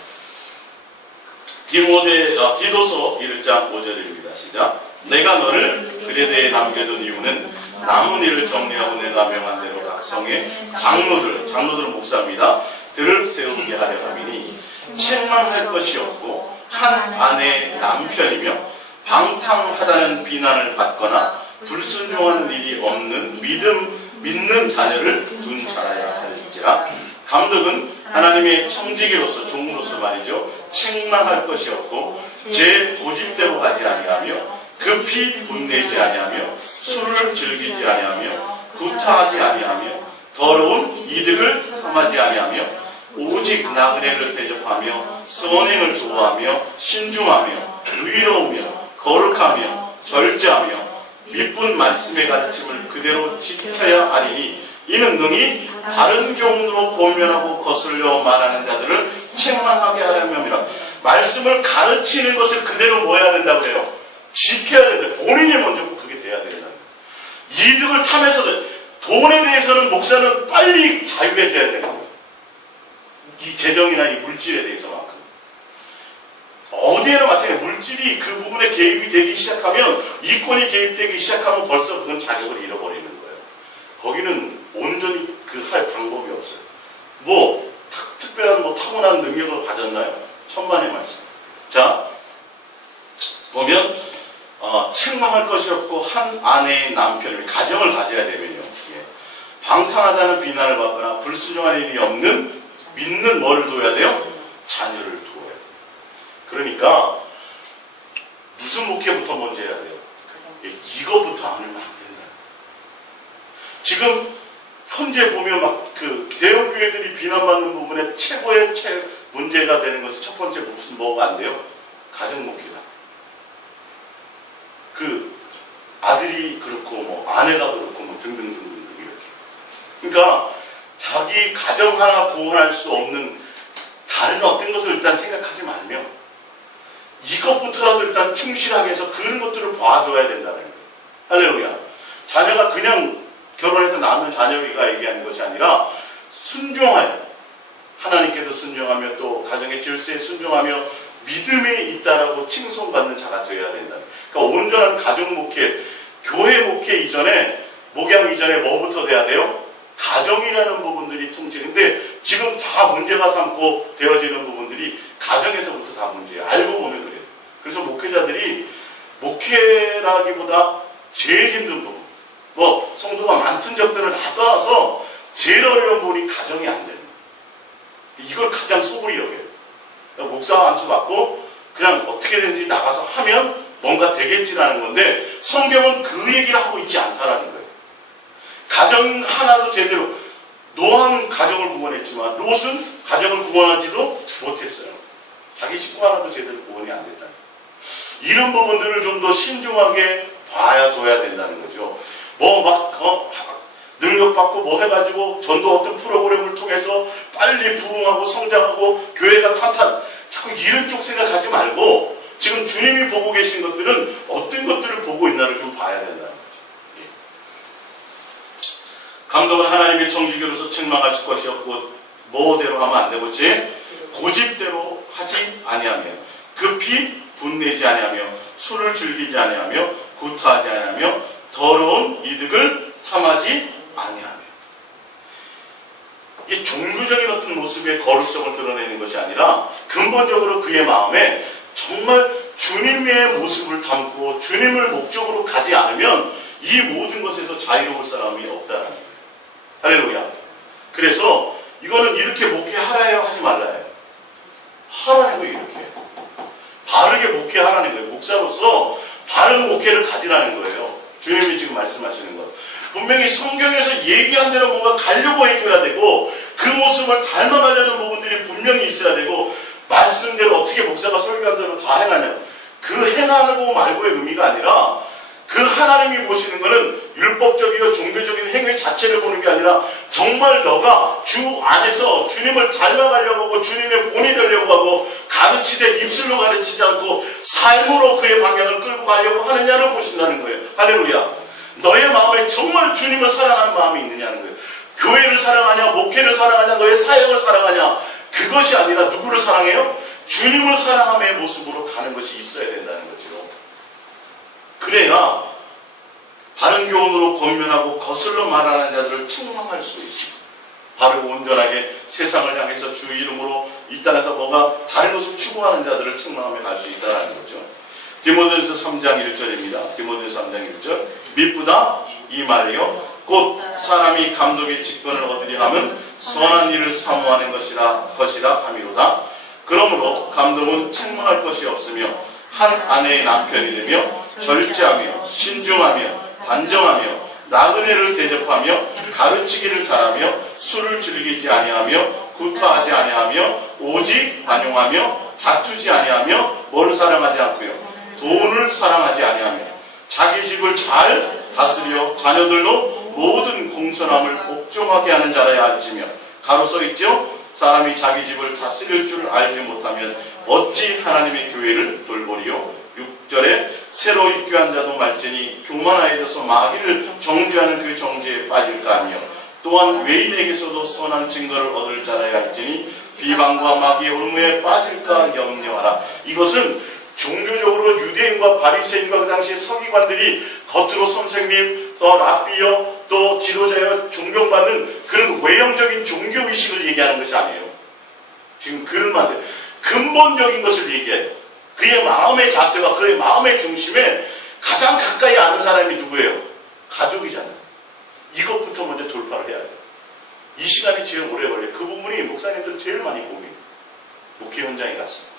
디도서 1장 5절입니다. 시작. 내가 너를 그레데에 남겨둔 이유는 남은 일을 정리하고 내가 명한 대로 각 성의 장로들 목사입니다. 들을 세우게 하려 함이니 책망할 것이 없고 한 아내의 남편이며 방탕하다는 비난을 받거나 불순종하는 일이 없는 믿는 자녀를 둔 자라야 할지라. 감독은 하나님의 청지기로서 종으로서 말이죠, 책망할 것이 없고 제 고집대로 하지 아니하며 급히 분내지 아니하며 술을 즐기지 아니하며 구타하지 아니하며 더러운 이득을 탐하지 아니하며 오직 나그네를 대접하며 선행을 좋아하며 신중하며 의로우며 거룩하며 절제하며 미쁜 말씀의 가르침을 그대로 지켜야 하리니 이는 능히 다른 교훈으로 고면하고 거슬려 말하는 자들을 책망하게 하려면이라. 말씀을 가르치는 것을 그대로 뭐 해야 된다고 해요? 지켜야 된다. 본인이 먼저 그게 돼야 된다. 이득을 탐해서도 돈에 대해서는 목사는 빨리 자유해져야 되는 거예요. 이 재정이나 이 물질에 대해서만큼. 어디에나 마찬가지로 물질이 그 부분에 개입이 되기 시작하면, 이권이 개입되기 시작하면 벌써 그건 자격을 잃어버리는 거예요. 거기는 온전히 그 할 방법이 없어요. 뭐 특별한 타고난 능력을 가졌나요? 천만의 말씀. 자, 보면 책망할 것이 없고 한 아내의 남편을, 가정을 가져야 되면요, 방탕하다는 비난을 받거나 불순종할 일이 없는 믿는 뭐를 둬야 돼요? 자녀를 두어야 돼요. 그러니까 무슨 목회부터 먼저 해야 돼요? 이거부터 안 하면 안 된다. 지금 현재 보면 대형교회들이 비난받는 부분에 최고의 문제가 되는 것이 첫 번째 뭐가 안 돼요? 가정 목회다. 그 아들이 그렇고 아내가 그렇고 등등등등 이렇게. 그러니까 자기 가정 하나 구원할 수 없는 다른 어떤 것을 일단 생각하지 말며 이것부터라도 일단 충실하게 해서 그런 것들을 봐줘야 된다는 거예요. 할렐루야. 자녀가 그냥 결혼해서 낳는 자녀가 얘기하는 것이 아니라 순종하여, 하나님께도 순종하며 또 가정의 질서에 순종하며 믿음에 있다라고 칭송받는 자가 되어야 된다. 그러니까 온전한 가정 목회, 교회 목회 이전에, 목양 이전에 뭐부터 돼야 돼요? 가정이라는 부분들이 통째인데 지금 다 문제가 삼고 되어지는 부분들이 가정에서부터 다 문제예요. 알고 보면 그래요. 그래서 목회자들이 목회라기보다 제일 힘든 부분, 성도가 많은 적들을 다 떠나서 제일 어려운 부분이 가정이 안 되는 거예요. 이걸 가장 소홀히 여겨요. 그러니까 목사 안수 받고 그냥 어떻게든지 나가서 하면 뭔가 되겠지라는 건데 성경은 그 얘기를 하고 있지 않다라는 거예요. 가정 하나도 제대로, 노아는 가정을 구원했지만 롯은 가정을 구원하지도 못했어요. 자기 식구 하나도 제대로 구원이 안 됐다. 이런 부분들을 좀 더 신중하게 봐줘야 된다는 거죠. 능력받고 해가지고 전도 어떤 프로그램을 통해서 빨리 부흥하고 성장하고 교회가 자꾸 이런 쪽 생각하지 말고 지금 주님이 보고 계신 것들은 어떤 것들을 보고 있나를 좀 봐야 된다는 거죠. 감독은 하나님의 청지기로서 책망할 것이 없고 뭐대로 하면 안 되고 제 고집대로 하지 아니하며 급히 분내지 아니하며 술을 즐기지 아니하며 구타하지 아니하며 더러운 이득을 탐하지 아니하며. 이게 종교적인 어떤 모습의 거룩성을 드러내는 것이 아니라 근본적으로 그의 마음에 정말 주님의 모습을 담고 주님을 목적으로 가지 않으면 이 모든 것에서 자유로울 사람이 없다는 거예요. 할렐루야. 그래서 이거는 이렇게 목회하라요 하지 말라요. 하라는 거예요. 이렇게 바르게 목회하라는 거예요. 목사로서 바른 목회를 가지라는 거예요. 주님이 지금 말씀하시는 것. 분명히 성경에서 얘기한 대로 뭔가 가려고 해줘야 되고 그 모습을 닮아가려는 부분들이 분명히 있어야 되고 말씀대로 어떻게 목사가 설교한 대로 다 행하냐. 그 행하고 말고의 의미가 아니라 그 하나님이 보시는 것은 율법적이고 종교적인 행위 자체를 보는 게 아니라 정말 너가 주 안에서 주님을 닮아가려고 하고 주님의 본이 되려고 하고 가르치되 입술로 가르치지 않고 삶으로 그의 방향을 끌고 가려고 하느냐를 보신다는 거예요. 할렐루야. 너의 마음에 정말 주님을 사랑하는 마음이 있느냐는 거예요. 교회를 사랑하냐, 목회를 사랑하냐, 너의 사역을 사랑하냐, 그것이 아니라 누구를 사랑해요? 주님을 사랑함의 모습으로 가는 것이 있어야 된다는 거죠. 그래야 바른 교훈으로 권면하고 거슬러 말하는 자들을 책망할 수 있습니다. 바르고 온전하게 세상을 향해서 주 이름으로 이 땅에서 뭔가 다른 것을 추구하는 자들을 책망하며 갈 수 있다는 거죠. 디모데전서 3장 1절입니다. 디모데전서 3장 1절. 미쁘다 이 말이요 곧 사람이 감독의 직분을 얻으려 하면 선한 일을 사모하는 것이라 함이로다. 그러므로 감독은 책망할 것이 없으며 한 아내의 남편이 되며 절제하며 신중하며 단정하며 나그네를 대접하며 가르치기를 잘하며 술을 즐기지 아니하며 구타하지 아니하며 오직 관용하며 다투지 아니하며 뭘 사랑하지 않고요 돈을 사랑하지 아니하며 자기 집을 잘 다스려 자녀들로 모든 공손함을 복종하게 하는 자라야 할지며 가로 써있죠. 사람이 자기 집을 다스릴 줄 알지 못하면 어찌 하나님의 교회를 돌보리요. 6절에 새로 입교한 자도 말지니 교만하여져서 마귀를 정죄하는 그 정죄에 빠질까 하며 또한 외인에게서도 선한 증거를 얻을 자라야 할지니 비방과 마귀의 올무에 빠질까 염려하라. 이것은 종교적으로 유대인과 바리새인과 그 당시에 서기관들이 겉으로 선생님, 랍비여, 또 지도자여 존경받는 그런 외형적인 종교의식을 얘기하는 것이 아니에요. 지금 그런 맛에 근본적인 것을 얘기해요. 그의 마음의 자세와 그의 마음의 중심에 가장 가까이 아는 사람이 누구예요? 가족이잖아요. 이것부터 먼저 돌파를 해야 돼요. 이 시간이 제일 오래 걸려요. 그 부분이 목사님들 제일 많이 고민해요. 목회 현장에 갔습니다.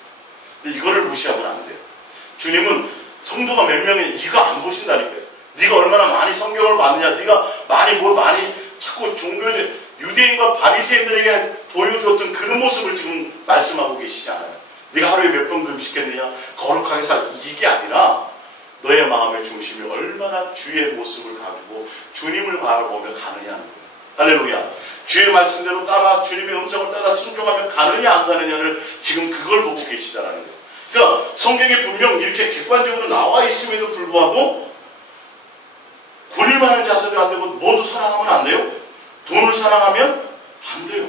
근데 이거를 무시하면 안 돼요. 주님은 성도가 몇 명이 이거 안 보신다니까요. 네가 얼마나 많이 성경을 봤느냐, 네가 많이 자꾸 종교적 유대인과 바리새인들에게 보여주었던 그런 모습을 지금 말씀하고 계시잖아요. 네가 하루에 몇 번 금식했느냐, 거룩하게 살 이게 아니라 너의 마음의 중심이 얼마나 주의 모습을 가지고 주님을 바라보며 가느냐는 거예요. 할렐루야. 주의 말씀대로 따라 주님의 음성을 따라 순종하며 가느냐 안 가느냐를 지금 그걸 보고 계시다는 거예요. 그러니까 성경에 분명 이렇게 객관적으로 나와 있음에도 불구하고 군림하는 자세도 안 되고 모두 사랑하면 안 돼요? 돈을 사랑하면 안 돼요.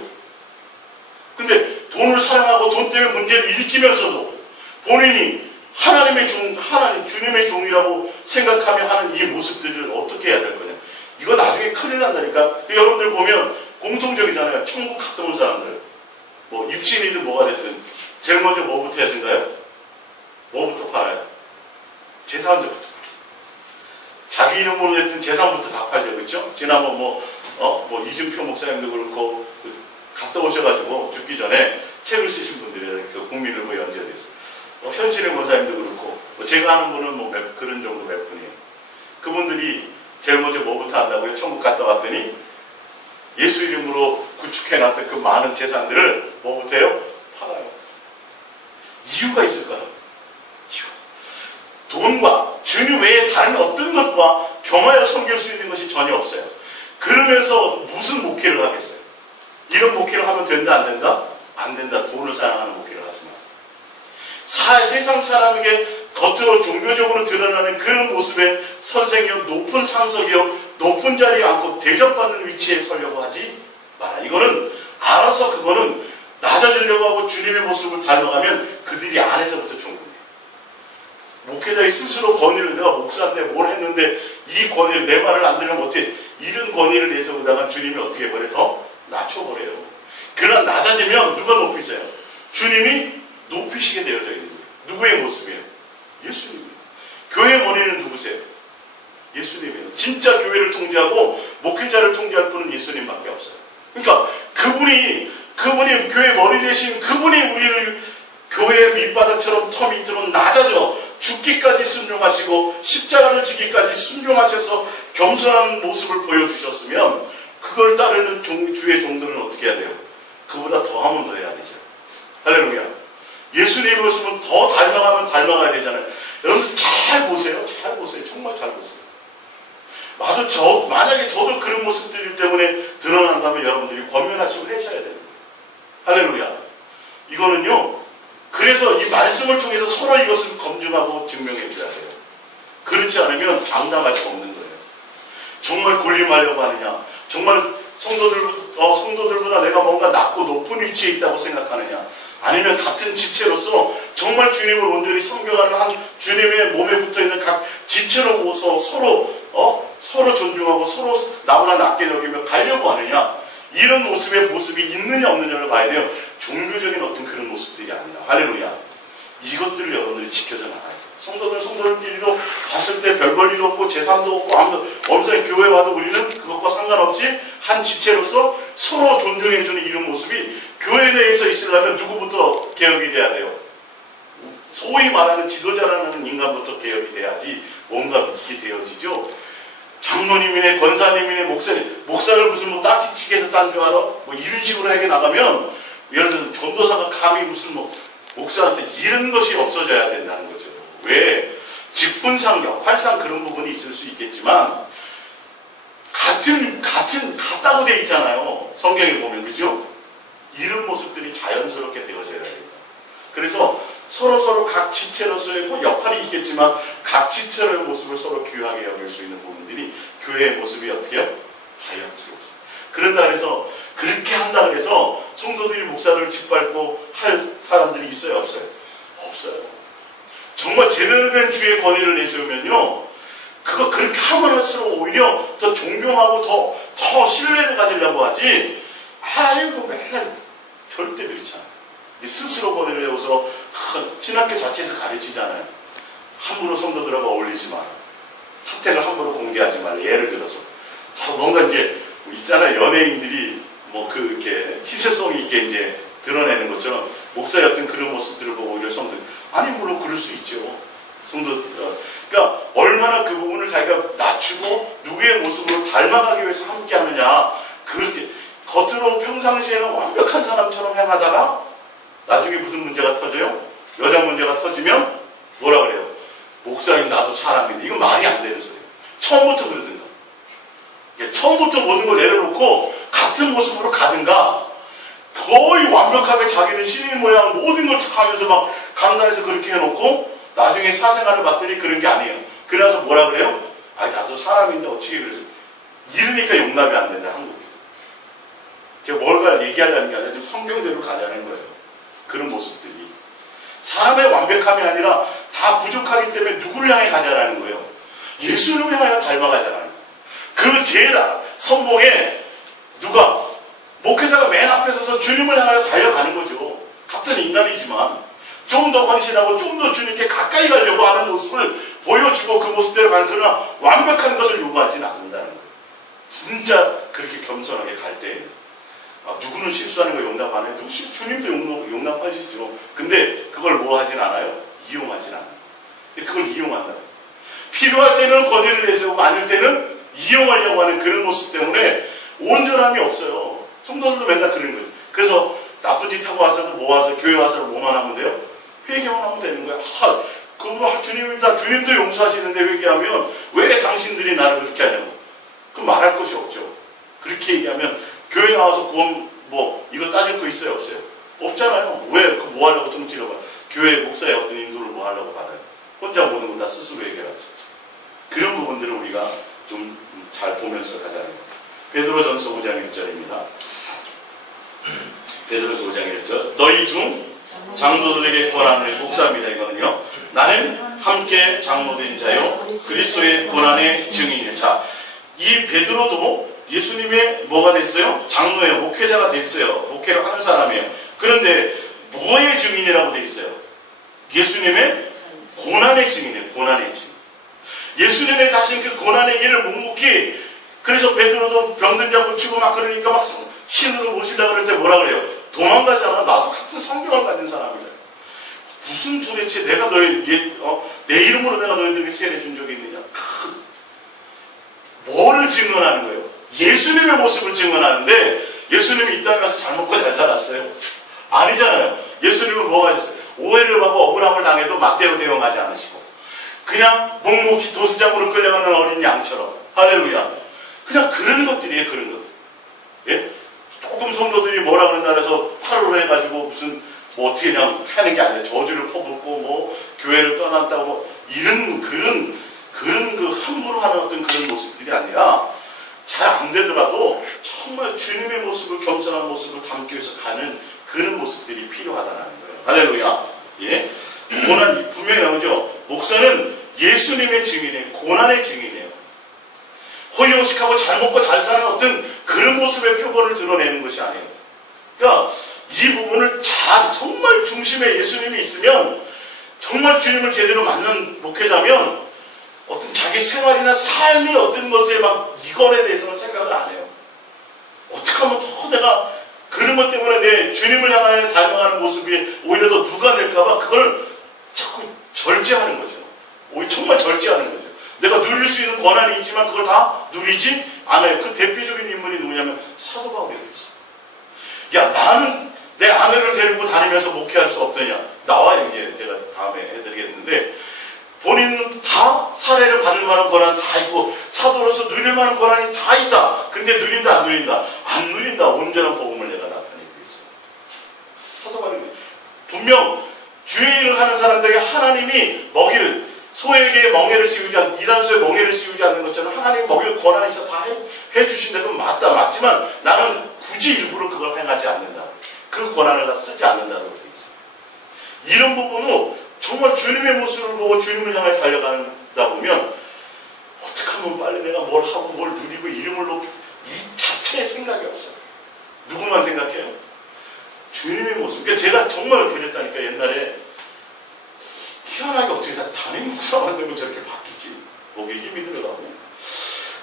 근데 돈을 사랑하고 돈 때문에 문제를 일으키면서도 본인이 하나님의 주님의 종이라고 생각하며 하는 이 모습들을 어떻게 해야 될 거냐. 이거 나중에 큰일 난다니까. 여러분들 보면 공통적이잖아요. 천국 갔다 온 사람들. 뭐 입신이든 뭐가 됐든 제일 먼저 뭐부터 해야 된가요? 뭐부터 팔아요? 재산부터. 자기 이름으로 됐든 재산부터 다 팔죠. 그렇죠? 지난번 이준표 목사님도 그렇고 갔다 오셔가지고 죽기 전에 책을 쓰신 분들이 그 국민을보 연재됐어요. 현신의 권사님도 그렇고 제가 아는 분은 그런 정도 몇 분이에요. 그분들이 제일 먼저 뭐부터 한다고요? 천국 갔다 왔더니 예수 이름으로 구축해놨던 그 많은 재산들을 뭐부터 해요? 팔아요. 이유가 있을 거예요. 돈과 주님 외에 다른 어떤 것과 겸하여 섬길 수 있는 것이 전혀 없어요. 그러면서 무슨 목회를 하겠어요? 이런 목회를 하면 된다 안 된다? 안 된다. 돈을 사랑하는 목회를 하지 마. 세상 사람에게 겉으로 종교적으로 드러나는 그런 모습의 선생이요, 높은 상석이요, 높은 자리에 앉고 대접받는 위치에 서려고 하지 마라. 이거는 알아서 그거는 낮아지려고 하고 주님의 모습을 닮아가면 그들이 안에서부터 종교해요. 목회자의 스스로 권위를 내가 목사한테 뭘 했는데 이 권위를 내 말을 안 들으면 어떻게 이런 권위를 내서 그다가 주님이 어떻게 해버려요? 더 낮춰버려요. 그러나 낮아지면 누가 높이세요? 주님이 높이시게 되어져 있는 거예요. 누구의 모습이에요? 예수님이에요. 교회 머리는 누구세요? 예수님이에요. 진짜 교회를 통제하고 목회자를 통제할 분은 예수님밖에 없어요. 그러니까 그분이 교회 머리 대신 그분이 우리를 교회의 밑바닥처럼 터 밑으로 낮아져 죽기까지 순종하시고 십자가를 지기까지 순종하셔서 겸손한 모습을 보여주셨으면 그걸 따르는 주의 종들은 어떻게 해야 돼요? 그보다 더하면 더 해야 되죠. 할렐루야. 예수님의 모습은 더 닮아가면 닮아가야 되잖아요. 여러분 잘 보세요. 잘 보세요. 정말 잘 보세요. 만약에 저도 그런 모습들 때문에 드러난다면 여러분들이 권면하시고 해셔야 됩니다. 할렐루야. 이거는요. 그래서 이 말씀을 통해서 서로 이것을 검증하고 증명해 줘야 돼요. 그렇지 않으면 장담할 수 없는 거예요. 정말 군림하려고 하느냐? 정말 성도들보다 내가 뭔가 낮고 높은 위치에 있다고 생각하느냐? 아니면 같은 지체로서 정말 주님을 온전히 섬겨가는 한 주님의 몸에 붙어있는 각 지체로서 서로 존중하고 서로 나보다 낮게 여기며 가려고 하느냐? 이런 모습이 있느냐 없느냐를 봐야 돼요. 종교적인 어떤 그런 모습들이 아니라. 할렐루야. 이것들을 여러분들이 지켜져 나가야 돼요. 성도들끼리도 봤을 때 별 볼 일도 없고 재산도 없고 아무도 엄청 교회 와도 우리는 그것과 상관없이 한 지체로서 서로 존중해주는 이런 모습이 교회 내에서 있으려면 누구부터 개혁이 돼야 돼요? 소위 말하는 지도자라는 인간부터 개혁이 돼야지 뭔가 이게 되어지죠. 장로님이네 권사님이네 목사를 무슨 뭐 딱지치기해서 딴 줄 알아? 뭐 이런 식으로 하게 나가면 예를 들어 전도사가 감히 무슨 목사한테 이런 것이 없어져야 된다는 거죠. 왜? 직분상 역할상 그런 부분이 있을 수 있겠지만 같다고 돼 있잖아요. 성경에 보면 그죠? 이런 모습들이 자연스럽게 되어져야 됩니다. 그래서 서로 각 지체로서의 역할이 있겠지만 각 지체로의 모습을 서로 귀하게 여길 수 있는 부분들이 교회의 모습이 어떻게 해요? 자연스러워요. 그런다 해서 그렇게 한다 해서 성도들이 목사를 짓밟고 할 사람들이 있어요? 없어요? 없어요. 정말 제대로 된 주의 권위를 내세우면요. 그거 그렇게 하면 할수록 오히려 더 존경하고 더 신뢰를 가지려고 하지. 아이고 맨날 절대 그렇지 않아요. 스스로 권위를 내어서 신학교 자체에서 가르치잖아요. 함부로 성도들하고 어울리지 마라. 사택을 함부로 공개하지 말라. 예를 들어서 뭔가 이제 있잖아요. 연예인들이 이렇게 희세성이 있게 이제 드러내는 것처럼 목사의 어떤 그런 모습들을 보고 오히려 성도들 아니 물론 그럴 수 있죠. 그러니까 얼마나 그 부분을 자기가 낮추고 누구의 모습으로 닮아가기 위해서 함께 하느냐. 그렇게 겉으로 평상시에는 완벽한 사람처럼 행하다가 나중에 무슨 문제가 터져요? 여자 문제가 터지면 뭐라 그래요? 목사님 나도 사람인데 이건 말이 안 되는 소리예요. 처음부터 그러든가. 처음부터 모든 걸 내려놓고 같은 모습으로 가든가 거의 완벽하게 자기는 신인 모양 모든 걸 다 하면서 막 강단에서 그렇게 해놓고 나중에 사생활을 봤더니 그런 게 아니에요. 그래서 뭐라 그래요? 아니 나도 사람인데 어떻게 그러지? 이러니까 용납이 안 된다 한국에. 제가 뭘까 얘기하려는 게 아니라 지금 성경대로 가자는 거예요. 그런 모습들이 사람의 완벽함이 아니라 다 부족하기 때문에 누구를 향해 가자라는 거예요. 예수를 향하여 닮아가자라는 거예요. 그 제일 선봉에 누가 목회자가 맨 앞에 서서 주님을 향하여 달려가는 거죠. 같은 인간이지만 좀 더 헌신하고 좀 더 주님께 가까이 가려고 하는 모습을 보여주고 그 모습대로 가는 그러나 완벽한 것을 요구하지는 않는다는 거예요. 진짜 그렇게 겸손하게 갈 때 누구는 실수하는 거 용납 안 해요. 주님도 용납하시죠. 근데 그걸 뭐 하진 않아요? 이용하진 않아요. 그걸 이용한다. 필요할 때는 권위를 내세우고 아닐 때는 이용하려고 하는 그런 모습 때문에 온전함이 없어요. 성도들도 맨날 그런 거예요. 그래서 나쁜 짓 하고 와서도 교회 와서 뭐만 하면 돼요? 회개만 하면 되는 거예요. 그거 주님도 용서하시는데 회개하면 왜 당신들이 나를 그렇게 하냐고. 그럼 말할 것이 없죠. 그렇게 얘기하면 교회 나와서 구원 이거 따질 거 있어요? 없어요? 없잖아요. 왜 뭐 하려고 통치려고 교회 목사의 어떤 인도를 뭐 하려고 받아요? 혼자 모든 건 다 스스로 해결하죠. 그런 부분들을 우리가 좀 잘 보면서 가자는 거예요. 베드로전서 5장 1절입니다. 베드로전서 5장 1절 너희 중 장로들에게 권한을 목사입니다. 이거는요. 나는 함께 장로된 자요 그리스도의 권한의 증인이에요. 자, 이 베드로도 예수님의 뭐가 됐어요? 장로예요. 목회자가 됐어요. 목회를 하는 사람이에요. 그런데 뭐의 증인이라고 돼 있어요? 예수님의 고난의 증인이에요. 고난의 증인. 예수님의 가신 그 고난의 일을 묵묵히, 그래서 베드로도 병든 자 고치고 막 그러니까 막 신으로 모시려고 그럴 때 뭐라 그래요? 도망가잖아. 나도 같은 성경을 가진 사람이래. 무슨 도대체 내가 내 이름으로 내가 너희들에게 세례 준 적이 있느냐? 뭐를 증언하는 거예요? 예수님의 모습을 증언하는데, 예수님이 이 땅에 가서 잘 먹고 잘 살았어요? 아니잖아요. 예수님은 뭐가 있어요? 오해를 받고 억울함을 당해도 맞대로 대응하지 않으시고, 그냥 묵묵히 도수장으로 끌려가는 어린 양처럼, 할렐루야. 그냥 그런 것들이에요. 그런 것들. 예? 조금 성도들이 뭐라 그런다 해서 화를 해가지고 무슨 뭐 어떻게 그냥 하는 게 아니라 저주를 퍼붓고 뭐 교회를 떠났다고 뭐 이런 그런 그 함부로 하는 어떤 그런 모습들이 아니라, 잘 안 되더라도 정말 주님의 모습을, 겸손한 모습을 담기 위해서 가는 그런 모습들이 필요하다는 거예요. 할렐루야. 예. 고난 분명히 나오죠. 목사는 예수님의 증인이에요. 고난의 증인이에요. 호의호식하고 잘 먹고 잘 사는 어떤 그런 모습의 표본을 드러내는 것이 아니에요. 그러니까 이 부분을 정말 중심에 예수님이 있으면, 정말 주님을 제대로 만난 목회자면 어떤 자기 생활이나 삶의 어떤 것에 막 이거에 대해서는 생각을 안 해요. 어떻게 하면 더 내가 그런 것 때문에 내 주님을 향하여 닮아가는 모습이 오히려 더 누가 될까봐 그걸 자꾸 절제하는 거죠. 오히려 정말 절제하는 거죠. 내가 누릴 수 있는 권한이 있지만 그걸 다 누리지 않아요. 그 대표적인 인물이 누구냐면 사도 바울이었어요. 야, 나는 내 아내를 데리고 다니면서 목회할 수 없더냐. 나와요. 이제 제가 다음에 해드리겠는데, 본인은 다 사례를 받을 만한 권한 다 있고 사도로서 누릴 만한 권한이 다 있다. 근데 누린다 안 누린다? 안 누린다. 온전한 복음을 내가 나타내고 있어요. 사도 바울이 분명 주의 일을 하는 사람들에게 하나님이 소에게 멍에를 씌우지 않는, 이단소에 멍에를 씌우지 않는 것처럼 하나님이 먹일 권한이 있어 다 해주신다. 그건 맞지만 나는 굳이 일부러 그걸 행하지 않는다. 그 권한을 쓰지 않는다고 되어 있어요. 이런 부분은 정말 주님의 모습을 보고 주님을 향해 달려가다 보면, 어떻게 하면 빨리 내가 뭘 하고 뭘 누리고 이름을 높이고, 이 자체의 생각이 없어요. 누구만 생각해요? 주님의 모습. 그러니까 제가 정말 그랬다니까. 옛날에 희한하게 어떻게 다 담임 목사만 되면 저렇게 바뀌지? 목에 힘이 들어가고,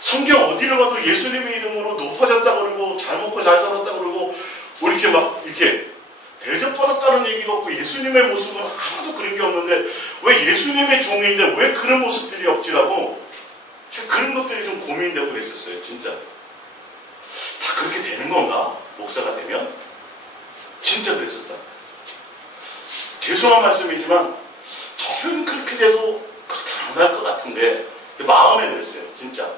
성경 어디를 봐도 예수님의 이름으로 높아졌다 그러고 잘 먹고 잘 살았다 그러고 뭐 이렇게 막 이렇게 대접받았다는 얘기가 없고, 예수님의 모습은 하나도 그런 게 없는데 왜 예수님의 종인데 왜 그런 모습들이 없지라고, 그런 것들이 좀 고민되고 그랬었어요. 진짜 다 그렇게 되는 건가? 목사가 되면? 진짜 그랬었다. 죄송한 말씀이지만 저는 그렇게 돼도 그렇게 안 할 것 같은데 마음에 들었어요. 진짜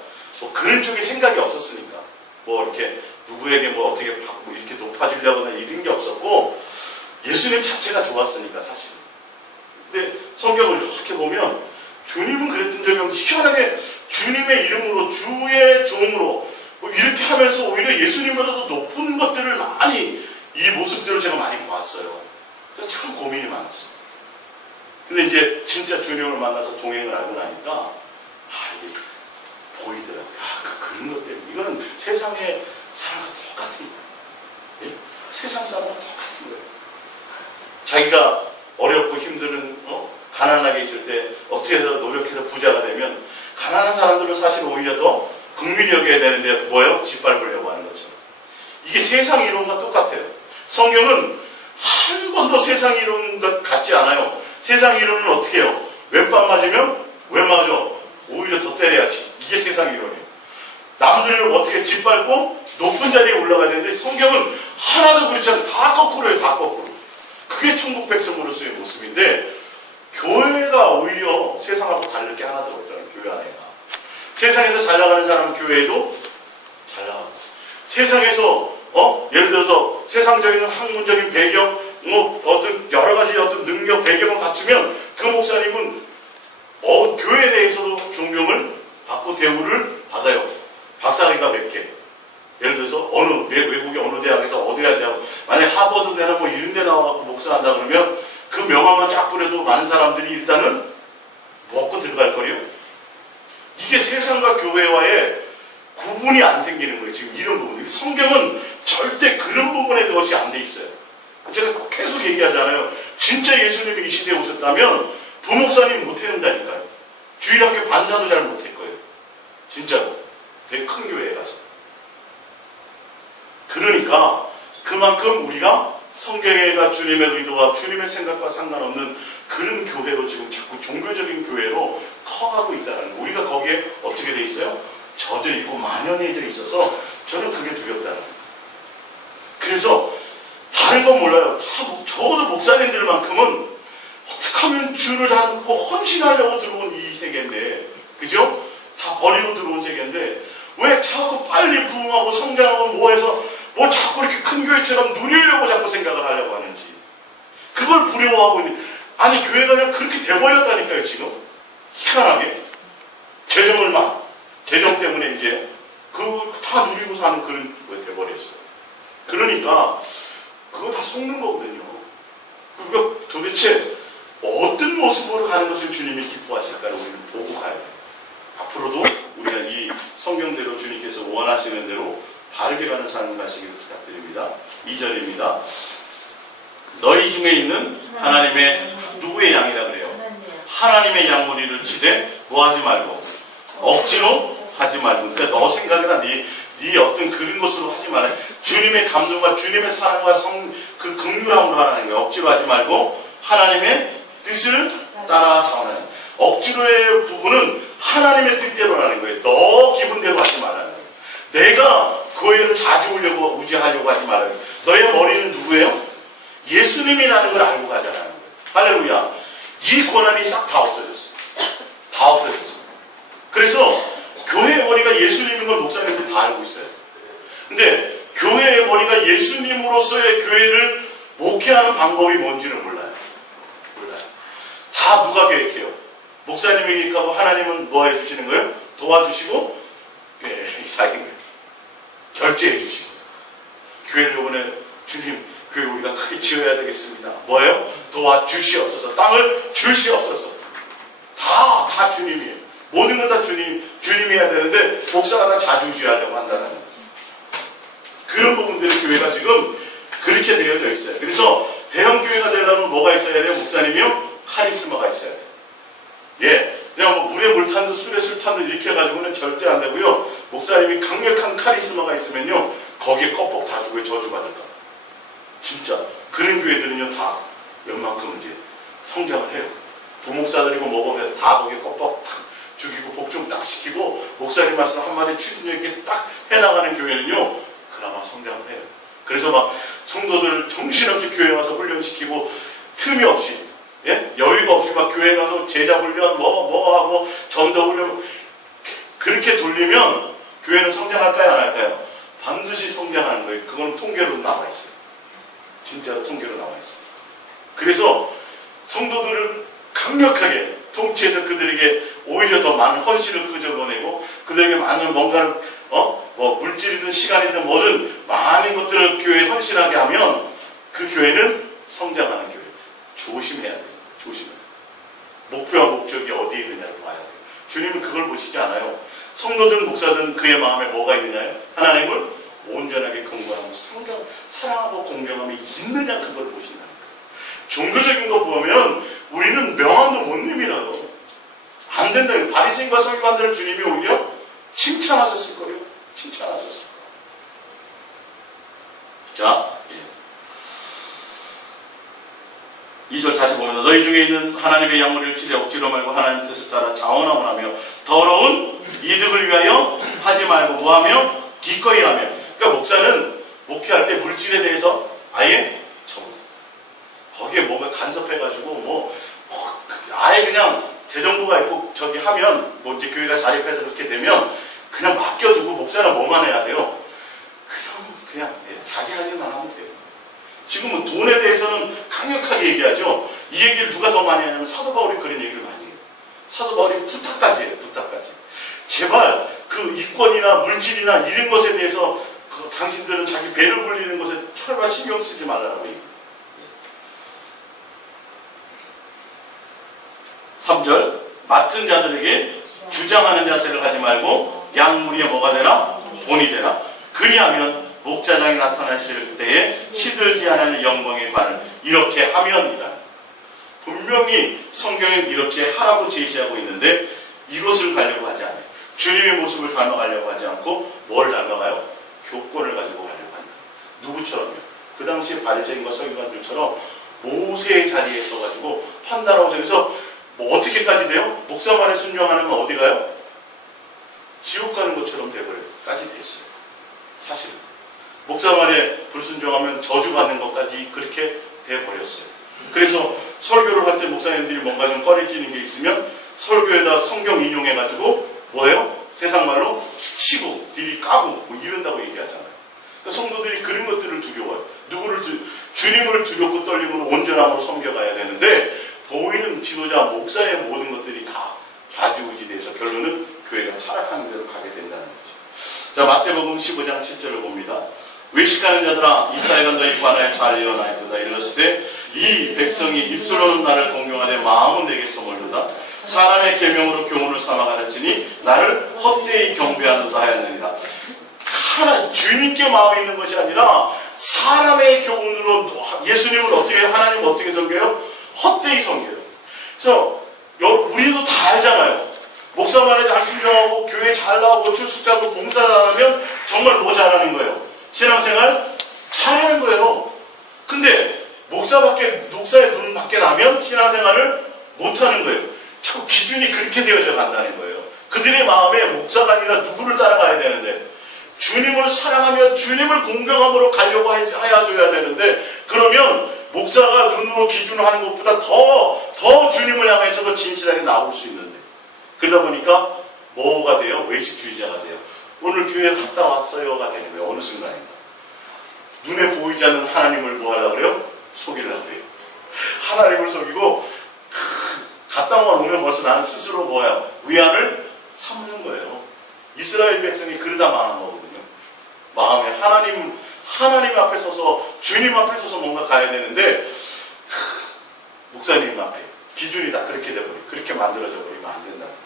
뭐 그런 쪽에 생각이 없었으니까, 뭐 이렇게 누구에게 뭐 어떻게 뭐 이렇게 높아지려거나 이런 게 없었고, 예수님 자체가 좋았으니까 사실. 근데 성경을 이렇게 보면 주님은 그랬던 적이 없는데, 희한하게 주님의 이름으로 주의 종으로 뭐 이렇게 하면서 오히려 예수님보다도 높은 것들을 많이, 이 모습들을 제가 많이 봤어요. 그래서 참 고민이 많았어요. 근데 이제 진짜 주님을 만나서 동행을 하고 나니까 이게 보이더라고요. 그런 것 때문에 이거는 세상의 사람과 똑같은 거예요. 예? 세상 사람과 똑같은 거예요. 자기가 어렵고 힘든 가난하게 있을 때 어떻게 해서 노력해서 부자가 되면, 가난한 사람들은 사실 오히려 더 국민이 여겨야 되는데 뭐예요? 짓밟으려고 하는 것처럼. 이게 세상 이론과 똑같아요. 성경은 한 번도 세상 이론 같지 않아요. 세상 이론은 어떻게 해요? 왼밤 맞으면 왜 맞아? 오히려 더 때려야지. 이게 세상 이론이에요. 남들을 어떻게 짓밟고 높은 자리에 올라가야 되는데, 성경은 하나도 그렇지 않아요. 다 거꾸로예요. 다 거꾸로. 그게 천국 백성으로서의 모습인데, 교회가 오히려 세상하고 다를 게 하나도 없잖아요. 교회 안에가. 세상에서 잘 나가는 사람은 교회에도 잘 나가고, 세상에서 예를 들어서 세상적인 학문적인 배경, 어떤 여러 가지 어떤 능력 배경을 갖추면 그 목사님은 교회에 대해서도 존경을 받고 대우를 받아요. 박사학위가 몇 개. 예를 들어서 외국의 어느 대학에서 어디가 대학, 만약 하버드 대나 뭐 이런 데 나와서 목사한다 그러면 그 명함만 쫙 뿌려도 많은 사람들이 일단은 먹고 들어갈 거예요. 이게 세상과 교회와의 구분이 안 생기는 거예요. 지금 이런 부분. 성경은 절대 그런 부분에 그것이 안 돼 있어요. 제가 계속 얘기하잖아요. 진짜 예수님이 이 시대에 오셨다면 부목사님 못해낸다니까요. 주일학교 반사도 잘 못할 거예요. 진짜로. 되게 큰 교회에 가서. 그러니까 그만큼 우리가 성경에가 주님의 의도와 주님의 생각과 상관없는 그런 교회로 지금 자꾸 종교적인 교회로 커가고 있다는 거예요. 우리가 거기에 어떻게 돼 있어요? 젖어 있고 만연해져 있어서 저는 그게 두렵다는 거예요. 그래서 다른 건 몰라요. 적어도 목사님들만큼은 어떻게 하면 주를 닮고 헌신하려고 들어온 이 세계인데, 그죠? 다 버리고 들어온 세계인데 왜 자꾸 빨리 부흥하고 성장하고 뭐해서 뭐 자꾸 이렇게 큰 교회처럼 누리려고 자꾸 생각을 하려고 하는지, 그걸 부러워하고 있는, 아니 교회가 그냥 그렇게 돼버렸다니까요. 지금 희한하게 재정 때문에 이제 그거 다 누리고 사는 그런 거 돼버렸어요. 그러니까 그거 다 속는 거거든요. 그러니까 도대체 어떤 모습으로 가는 것을 주님이 기뻐하실까를 우리는 보고 가야 돼요. 앞으로도 우리가 이 성경대로 주님께서 원하시는 대로 바르게 가는 삶을 가시기를 부탁드립니다. 2절입니다. 너희 중에 있는 하나님의 누구의 양이라 그래요? 하나님의 양머리를 치되 뭐하지 말고 억지로 하지 말고, 그러니까 너 생각이나 네 어떤 그런 것으로 하지 말아요. 주님의 감동과 주님의 사랑과 그 긍휼함으로 하라는 거예요. 억지로 하지 말고 하나님의 뜻을 따라 자원하는. 억지로의 부분은 하나님의 뜻대로라는 거예요. 너 기분대로 하지 말라는 거예요. 내가 교회를 자주 오려고 우지하려고 하지 말라는 거예요. 너의 머리는 누구예요? 예수님이라는 걸 알고 가자라는 거예요. 할렐루야. 이 고난이 싹 다 없어졌어요. 다 없어졌어요. 그래서 교회의 머리가 예수님인 걸 목사님들 다 알고 있어요. 근데 교회의 머리가 예수님으로서의 교회를 목회하는 방법이 뭔지는 몰라요. 다 누가 계획해요? 목사님이니까 뭐 하나님은 뭐 해주시는 거예요? 도와주시고, 자기 결제해 주시고, 교회를 이번에 주님, 교회 우리가 크게 지어야 되겠습니다. 뭐예요? 도와주시옵소서. 땅을 주시옵소서. 다 주님이에요. 모든 건 다 주님이 해야 되는데 목사가 다 자주지하려고 한다는 거예요. 그런 부분들이 교회가 지금 그렇게 되어져 있어요. 그래서 대형 교회가 되려면 뭐가 있어야 돼요? 목사님이요? 카리스마가 있어야 돼요. 예, 그냥 뭐 물에 물 탄 듯 술에 술 탄 듯 이렇게 해가지고는 절대 안 되고요. 목사님이 강력한 카리스마가 있으면요, 거기에 껍벅 다 주고 저주받을 거예요. 진짜 그런 교회들은요 다 웬만큼 이제 성장을 해요. 부목사들이고 뭐보면 다 거기에 껍벅 탁 죽이고 복종 딱 시키고 목사님 말씀 한마디 추진력 있게 딱 해나가는 교회는요 그나마 성장을 해요. 그래서 막 성도들 정신없이 교회 와서 훈련시키고 틈이 없이, 예? 여유가 없이 막 교회 가서 제자 훈련 뭐 하고 전도 훈련 그렇게 돌리면 교회는 성장할까요 안 할까요? 반드시 성장하는 거예요. 그건 통계로 나와 있어요. 진짜 통계로 나와 있어요. 그래서 성도들을 강력하게 통치해서 그들에게 오히려 더 많은 헌신을 끄집어내고 그들에게 많은 뭔가를 뭐 물질이든 시간이든 뭐든 많은 것들을 교회에 헌신하게 하면 그 교회는 성장하는 교회. 조심해야 돼요. 조심해야 돼요. 목표와 목적이 어디에 있느냐를 봐야 돼요. 주님은 그걸 보시지 않아요. 성도든 목사든 그의 마음에 뭐가 있느냐요? 하나님을 온전하게 공부하고 사랑하고 공경함이 있느냐, 그걸 보신다는 거예요. 종교적인 거 보면 우리는 명함도 못 님이라고. 안 된다. 바리새인과 서기관들을 주님이 오히려 칭찬하셨을 거예요. 칭찬하셨을 거예요. 자, 2절 다시 보면 너희 중에 있는 하나님의 양머리를 치되 억지로 말고 하나님의 뜻을 따라 자원하고 하며 더러운 이득을 위하여 하지 말고 뭐하며 기꺼이 하며. 그러니까 목사는 목회할 때 물질에 대해서 아예 거기에 뭐가 간섭해가지고 아예 그냥 재정부가 있고 저기 하면 뭐 이제 교회가 자립해서 그렇게 되면 그냥 맡겨두고 목사는 뭐만 해야 돼요? 그냥 자기 할 일만 하면 돼요. 지금은 돈에 대해서는 강력하게 얘기하죠. 이 얘기를 누가 더 많이 하냐면 사도 바울이 그런 얘기를 많이 해요. 사도 바울이 부탁까지 해요. 부탁까지. 제발 그 이권이나 물질이나 이런 것에 대해서 당신들은 자기 배를 불리는 것에 철발 신경 쓰지 말라고 얘기해요. 3절 맡은 자들에게 주장하는 자세를 하지 말고 양무리에 뭐가 되라? 본이 되라. 그리하면 목자장이 나타나실 때에 시들지 않는 영광의 관을 이렇게 하면이라. 분명히 성경은 이렇게 하라고 제시하고 있는데 이것을 가려고 하지 않아요. 주님의 모습을 닮아가려고 하지 않고 뭘 닮아가요? 교권을 가지고 가려고 한다. 누구처럼요? 그 당시에 바리새인과 서기관들처럼 모세의 자리에 있어가지고 판단하고 저기서 뭐 어떻게까지 돼요? 목사 말에 순종하면 어디 가요? 지옥 가는 것처럼 돼버려까지 됐어요. 사실은 목사 말에 불순종하면 저주 받는 것까지 그렇게 돼버렸어요. 그래서 설교를 할 때 목사님들이 뭔가 좀 꺼리끼는 게 있으면 설교에다 성경 인용해가지고 뭐예요? 세상 말로 치고 뒤리 까고 뭐 이런다고 얘기하잖아요. 그러니까 성도들이 그런 것들을 두려워요. 주님을 두렵고 떨림으로 온전함으로 섬겨가야 되는데 보이는 지도자 목사의 모든 것들이 다 좌지우지돼서 결론은 교회가 타락하는 대로 가게 된다는 거죠. 자, 마태복음 15장 7절을 봅니다. 외식하는 자들아 이사야가 너희 관하에 잘 예언하였도다. 이르렀을 때 이 백성이 입술로는 나를 공경하되 마음은 내게 서물도다. 사람의 계명으로 교훈을 삼아 가르치니 나를 헛되이 경배하노다 하였느니라. 하나 주님께 마음이 있는 것이 아니라 사람의 교훈으로 예수님을 어떻게 하나님을 어떻게 섬겨요? 헛되이 섬겨요. 그래서 우리도 다 알잖아요. 목사 말에 잘 순종하고 교회 잘 나오고 출석하고 봉사 잘하면 정말 뭐 잘하는 거예요? 신앙생활 잘하는 거예요. 근데 목사의 눈 밖에 나면 신앙생활을 못하는 거예요. 자꾸 기준이 그렇게 되어져 간다는 거예요. 그들의 마음에 목사가 아니라 누구를 따라가야 되는데 주님을 사랑하며 주님을 공경함으로 가려고 하여줘야 되는데 그러면 목사가 눈으로 기준하는 것보다 더 주님을 향해서도 진실하게 나올 수 있는데 그러다 보니까 뭐가 돼요? 외식주의자가 돼요. 오늘 교회 갔다 왔어요가 되는 거예요. 어느 순간인가. 눈에 보이지 않는 하나님을 뭐 하려고 그래요? 속이려고 해요. 하나님을 속이고 갔다만 오면 벌써 나는 스스로 뭐야? 위안을 삼는 거예요. 이스라엘 백성이 그러다 망한 거거든요. 마음에 하나님 앞에 서서 주님 앞에 서서 뭔가 가야 되는데 목사님 앞에 기준이 다 그렇게 돼버리고 그렇게 만들어져 버리면 안 된다는 거죠.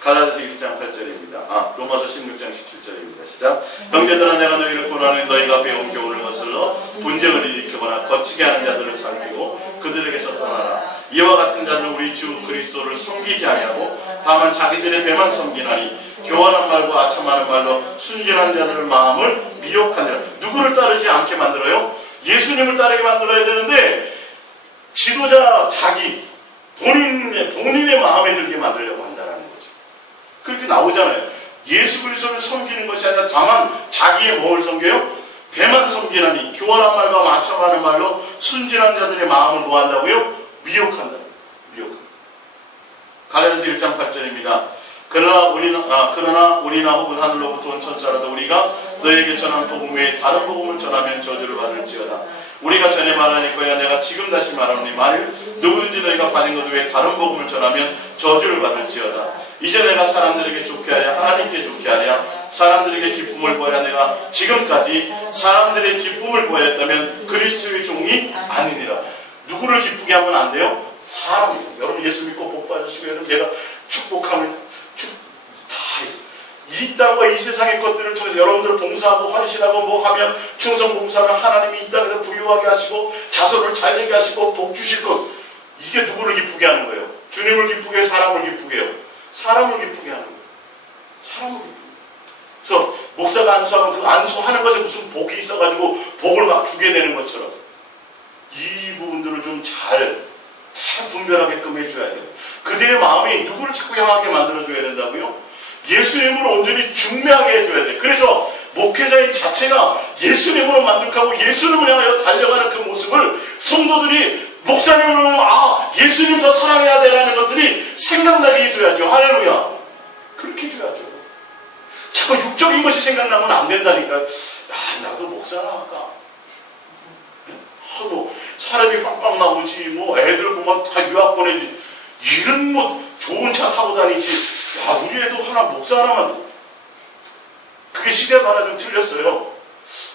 갈라디아서 1장 8절입니다. 로마서 16장 17절입니다. 시작. 형제들아 내가 너희를 고난해 너희가 배운 교훈을 거슬러 분쟁을 일으키거나 거치게 하는 자들을 살피고 그들에게서 떠나라. 이와 같은 자들 우리 주 그리스도를 섬기지 아니하고 다만 자기들의 배만 섬기나니 교활한 말과 아첨하는 말로 순진한 자들의 마음을 미혹하니라. 누구를 따르지 않게 만들어요? 예수님을 따르게 만들어야 되는데 지도자 본인의 마음에 들게 만들려고 한다는 거죠. 그렇게 나오잖아요. 예수 그리스도를 섬기는 것이 아니라 다만 자기의 뭘 섬겨요? 배만 섬기나니 교활한 말과 아첨하는 말로 순진한 자들의 마음을 뭐 한다고요? 미혹한다. 갈라디아서 1장 8절입니다. 그러나 우리나 혹은 하늘로부터 온 천사라도 우리가 너에게 전한 복음 외에 다른 복음을 전하면 저주를 받을지어다. 우리가 전에 말하니거야 내가 지금 다시 말하노니 만일 누구든지 너희가 받은 것 외에 다른 복음을 전하면 저주를 받을지어다. 이제 내가 사람들에게 좋게 하랴 하나님께 좋게 하랴 사람들에게 기쁨을 보여야 내가 지금까지 사람들의 기쁨을 보였다면 그리스도의 종이 아니니라. 누구를 기쁘게 하면 안 돼요? 사람이에요. 여러분 예수 믿고 복 받으시고 여러분 제가 축복하면 이 땅과 이 세상의 것들을 통해서 여러분들 봉사하고 헌신하고 뭐 하면 충성 봉사하면 하나님이 이 땅에서 부유하게 하시고 자손을 잘 되게 하시고 복 주실 것. 이게 누구를 기쁘게 하는 거예요? 주님을 기쁘게 해요? 사람을 기쁘게 해요? 사람을 기쁘게 하는 거예요. 사람을 기쁘게. 그래서 목사가 안수하면 그 안수하는 것에 무슨 복이 있어가지고 복을 막 주게 되는 것처럼 이 부분들을 좀 잘 분별하게끔 해줘야 돼요. 그들의 마음이 누구를 자꾸 향하게 만들어줘야 된다고요? 예수님으로 온전히 중매하게 해줘야 돼요. 그래서 목회자의 자체가 예수님으로 만족하고 예수님을 향하여 달려가는 그 모습을 성도들이 목사님을 보면 예수님 더 사랑해야 되라는 것들이 생각나게 해줘야죠. 할렐루야. 그렇게 해줘야죠. 자꾸 육적인 것이 생각나면 안 된다니까. 나도 목사나 할까? 사람이 빵빵 나오지, 애들 보면 다 유학 보내지. 이런 좋은 차 타고 다니지. 우리 애도 목사 하나만. 그게 시대가 하나 좀 틀렸어요.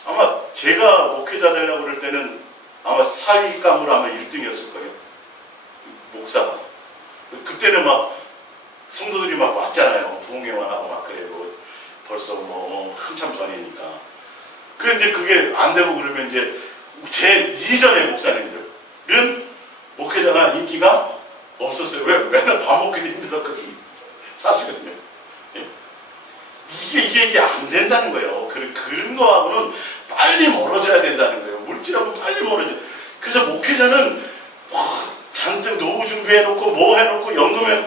아마 제가 목회자 되려고 그럴 때는 아마 사위감으로 아마 1등이었을 거예요. 목사가. 그때는 성도들이 왔잖아요. 부흥회만 하고 그래도 벌써 한참 전이니까. 그런데 그게 안 되고 그러면 이제 제 이전의 목사님들은 목회자가 인기가 없었어요. 왜? 맨날 밥 먹기도 힘들었거든요. 사실은요. 이게 안 된다는 거예요. 그런 거하고는 빨리 멀어져야 된다는 거예요. 물질하고 빨리 멀어져야 돼요. 그래서 목회자는 잔뜩 노후 준비해놓고 뭐 해놓고 연금해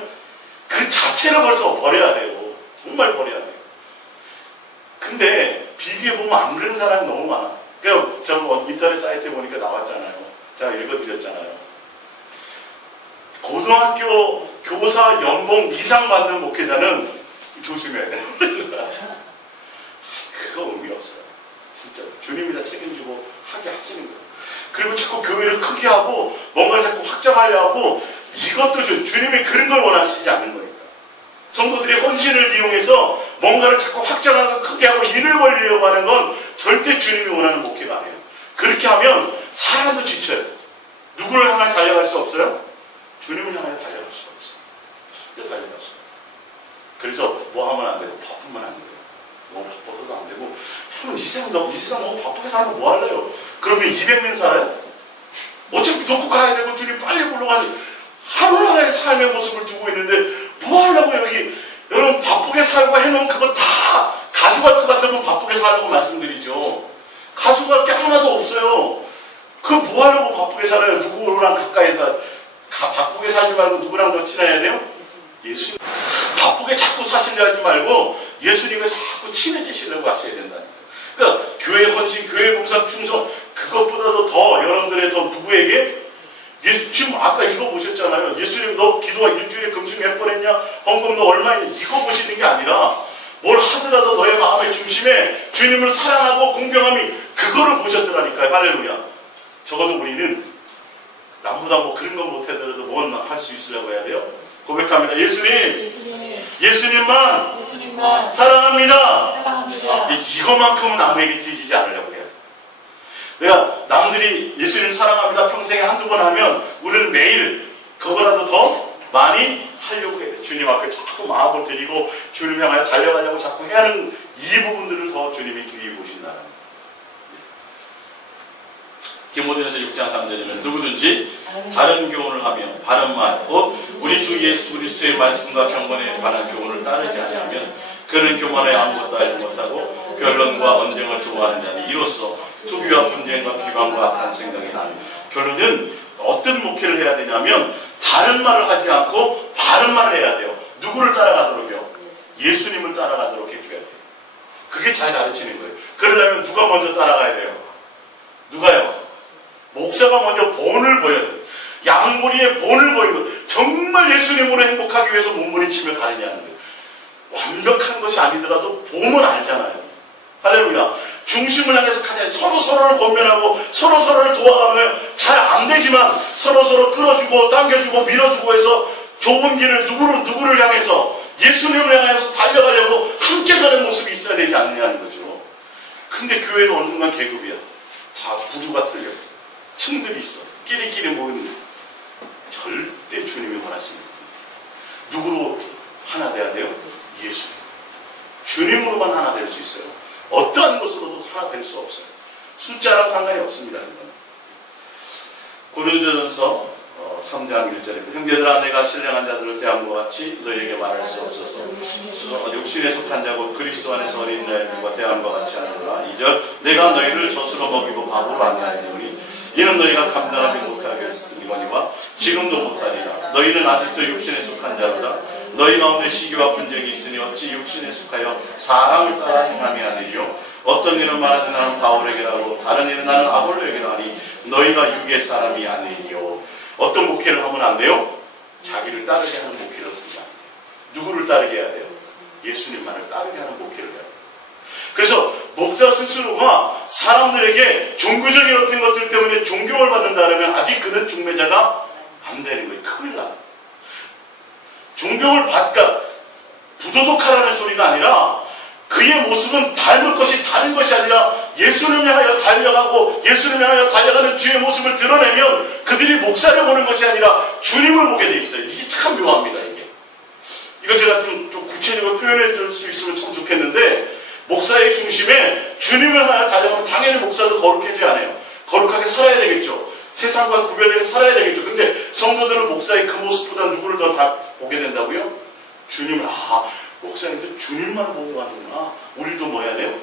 그 자체를 벌써 버려야 돼요. 정말 버려야 돼요. 근데 비교해보면 안 그런 사람이 너무 많아. 그러니까 저 인터넷 사이트에 보니까 나왔잖아요. 제가 읽어드렸잖아요. 고등학교 교사 연봉 이상 받는 목회자는 조심해야 돼요. 그거 의미 없어요. 진짜 주님이 다 책임지고 하게 하시는 거예요. 그리고 자꾸 교회를 크게 하고 뭔가를 자꾸 확장하려 하고 이것도 주님이 그런 걸 원하시지 않는 거니까. 성도들이 헌신을 이용해서 뭔가를 자꾸 확장하고 크게 하고 일을 벌리려고 하는 건 절대 주님이 원하는 목회가 아니에요. 그렇게 하면 사람도 지쳐요. 누구를 향해 달려갈 수 없어요? 주님을 향해 달려갈 수가 없어요. 근데 달려갔어요. 그래서 뭐 하면 안 되고 바쁘면 안 돼요. 너무 바빠서도 안 되고 이 세상 너무 바쁘게 살면 뭐 할래요? 그러면 200년 살아요? 어차피 놓고 가야 되고 주님 빨리 불러가니 하루하루의 삶의 모습을 두고 있는데 뭐 하려고 여러분 바쁘게 살고 해놓은 그거 다 가져갈 것 같으면 바쁘게 살라고 말씀드리죠. 가져갈 게 하나도 없어요. 그거 뭐 하려고 바쁘게 살아요? 누구랑 가까이서 바쁘게 살지 말고 누구랑 더 친해야 돼요? 예수님. 바쁘게 자꾸 사시려 하지 말고 예수님과 자꾸 친해지시려고 하셔야 된다는 거예요. 그러니까 교회 헌신, 교회 봉사, 충성 그것보다도 더 여러분들의 더 누구에게 지금 아까 이거 보셨잖아요. 예수님 너 기도가 일주일에 금식 몇 번 했냐? 헌금 너 얼마 했냐? 이거 보시는 게 아니라 뭘 하더라도 너의 마음의 중심에 주님을 사랑하고 공경함이 그거를 보셨더라니까요. 할렐루야. 적어도 우리는 남보다 뭐 그런 거 못하더라도 뭔 할 수 있으려고 해야 돼요. 고백합니다. 예수님만 사랑합니다. 이거만큼은 남에게 뒤지지 않으려고 해요. 내가 남들이 예수님 사랑합니다 평생에 한두 번 하면 우리는 매일 그거라도 더 많이 하려고 해요. 주님 앞에 자꾸 마음을 드리고 주님 향하여 달려가려고 자꾸 해야 하는 이 부분들을 더 주님이 귀히 보신다는 거예요. 디모데전서 6장 3절이면 누구든지 다른 교훈을 하며 바른 말, 곧 우리 주 예수 그리스도의 말씀과 경건에 관한 교훈을 따르지 않으면 그는 교만에 아무것도 알지 못하고 변론과 언쟁을 좋아하는 자니 이로써 투기와 분쟁과 비방과 악한 생각이 나니 결론은 어떤 목회를 해야 되냐면 다른 말을 하지 않고 바른 말을 해야 돼요. 누구를 따라가도록요? 예수님을 따라가도록 해줘야 돼요. 그게 잘 가르치는 거예요. 그러려면 누가 먼저 따라가야 돼요? 누가요? 목사가 먼저 본을 보여야 돼요. 양머리에 본을 보이고 정말 예수님으로 행복하기 위해서 몸부림치며 다니냐는 거예요. 완벽한 것이 아니더라도 보면 알잖아요. 할렐루야. 중심을 향해서 가자. 서로를 권면하고 서로를 도와가며 잘 안 되지만 서로 끌어주고 당겨주고 밀어주고 해서 좁은 길을 누구를 향해서 예수님을 향해서 달려가려고 함께 가는 모습이 있어야 되지 않느냐는 거죠. 근데 교회는 어느 순간 계급이야. 다 부류가 틀려. 층들이 있어. 끼리끼리 모이는 절대 주님이 원하십니다. 누구로 하나 돼야 돼요? 예수님. 주님으로만 하나 될 수 있어요. 어떠한 것으로도 하나 될 수 없어요. 숫자랑 상관이 없습니다. 고린도전서 3장 1절입니다. 형제들아 내가 신령한 자들을 대함과 같이 너희에게 말할 수 없어서 육신에 속한 자고 그리스도 안에서 어린 자들과 대함과 같이 하느라 2절 내가 너희를 젖으로 먹이고 밥으로 안내하노니 이는 너희가 감당하지 못하겠으니와 지금도 못하리라. 너희는 아직도 육신에 속한 자로다. 너희 가운데 시기와 분쟁이 있으니 어찌 육신에 속하여 사람을 따라 행함이 아니리요. 어떤 일은 말하되 나는 바울에게라 하고 다른 일은 나는 아볼로에게라 하니 너희가 육의 사람이 아니리요. 어떤 목회를 하면 안 돼요? 자기를 따르게 하는 목회를 하면 안 돼요. 누구를 따르게 해야 돼요? 예수님만을 따르게 하는 목회를 해야 돼요. 그래서 목사 스스로가 사람들에게 종교적인 어떤 것들 때문에 존경을 받는다면 아직 그는 중매자가 안 되는 거예요. 큰일 나요. 존경을 받까 부도덕하라는 소리가 아니라 그의 모습은 닮을 것이 다른 것이 아니라 예수님을 향하여 달려가고 예수님을 향하여 달려가는 주의 모습을 드러내면 그들이 목사를 보는 것이 아니라 주님을 보게 돼 있어요. 이게 참 묘합니다. 이거 제가 좀 구체적으로 표현해 줄 수 있으면 참 좋겠는데 목사의 중심에 주님을 하나 달려가면 당연히 목사도 거룩해져야 하네요. 거룩하게 살아야 되겠죠. 세상과 구별되게 살아야 되겠죠. 근데 성도들은 목사의 그 모습보다 누구를 더 다 보게 된다고요? 주님을. 목사님도 주님만 보고 가는구나. 우리도 뭐 해야 돼요?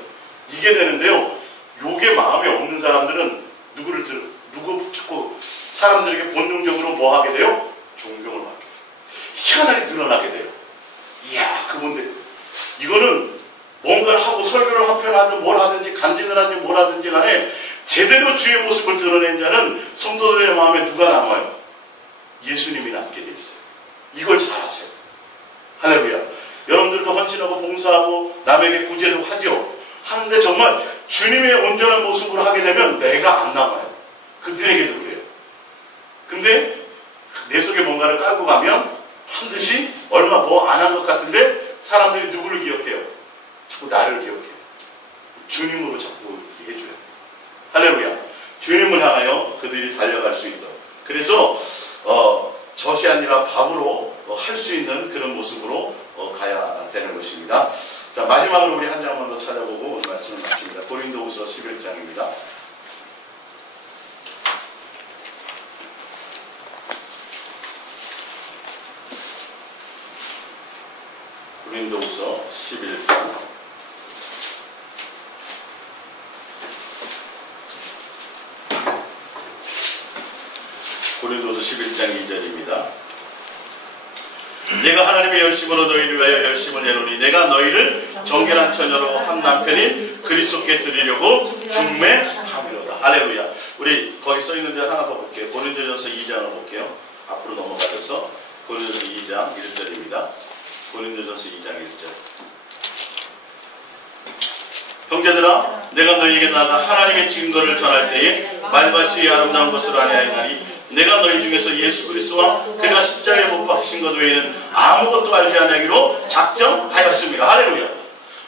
이게 되는데요. 요게 마음에 없는 사람들은 누구 자꾸 사람들에게 본능적으로 뭐 하게 돼요? 존경을 받게 돼요. 희한하게 드러나게 돼요. 이야, 그분들. 이거는 뭔가를 하고 설교를 한편 하든 뭘 하든지 간증을 하든지 뭘 하든지 간에 제대로 주의 모습을 드러낸 자는 성도들의 마음에 누가 남아요? 예수님이 남게 돼 있어요. 이걸 잘 아셔야 돼요. 할렐루야. 여러분들도 헌신하고 봉사하고 남에게 구제도 하죠. 하는데 정말 주님의 온전한 모습으로 하게 되면 내가 안 남아요. 그들에게도 그래요. 근데 내 속에 뭔가를 깔고 가면 반드시 얼마 뭐 안 한 것 같은데 사람들이 누구를 기억해요? 자꾸 나를 기억해요. 주님으로 자꾸 얘기해줘요. 할렐루야. 주님을 향하여 그들이 달려갈 수 있도록. 그래서 젖이 아니라 밥으로 할 수 있는 그런 모습으로 가야 되는 것입니다. 자, 마지막으로 우리 한 장만 더 찾아보고 오늘 말씀을 마칩니다. 고린도후서 11장입니다. 고린도후서 11장. 고린도후서 11장 2절입니다. 내가 하나님의 열심으로 너희를 위하여 열심을 내노니 내가 너희를 정결한 처녀로 한 남편인 그리스도께 드리려고 중매함이로다. 할렐루야. 우리 거기 써있는 데 하나 더 볼게요. 고린도전서 2장을 볼게요. 앞으로 넘어가셔서 고린도전서 2장 1절입니다. 고린도전서 2장 1절. 형제들아, 내가 너희에게 나가 하나님의 증거를 전할 때에 말과 지혜의 아름다운 것을 아니하였나니 내가 너희 중에서 예수 그리스도와 그가 십자가에 못 박히신 것 외에는 아무것도 알지 아니하기로 작정하였습니다. 할렐루야.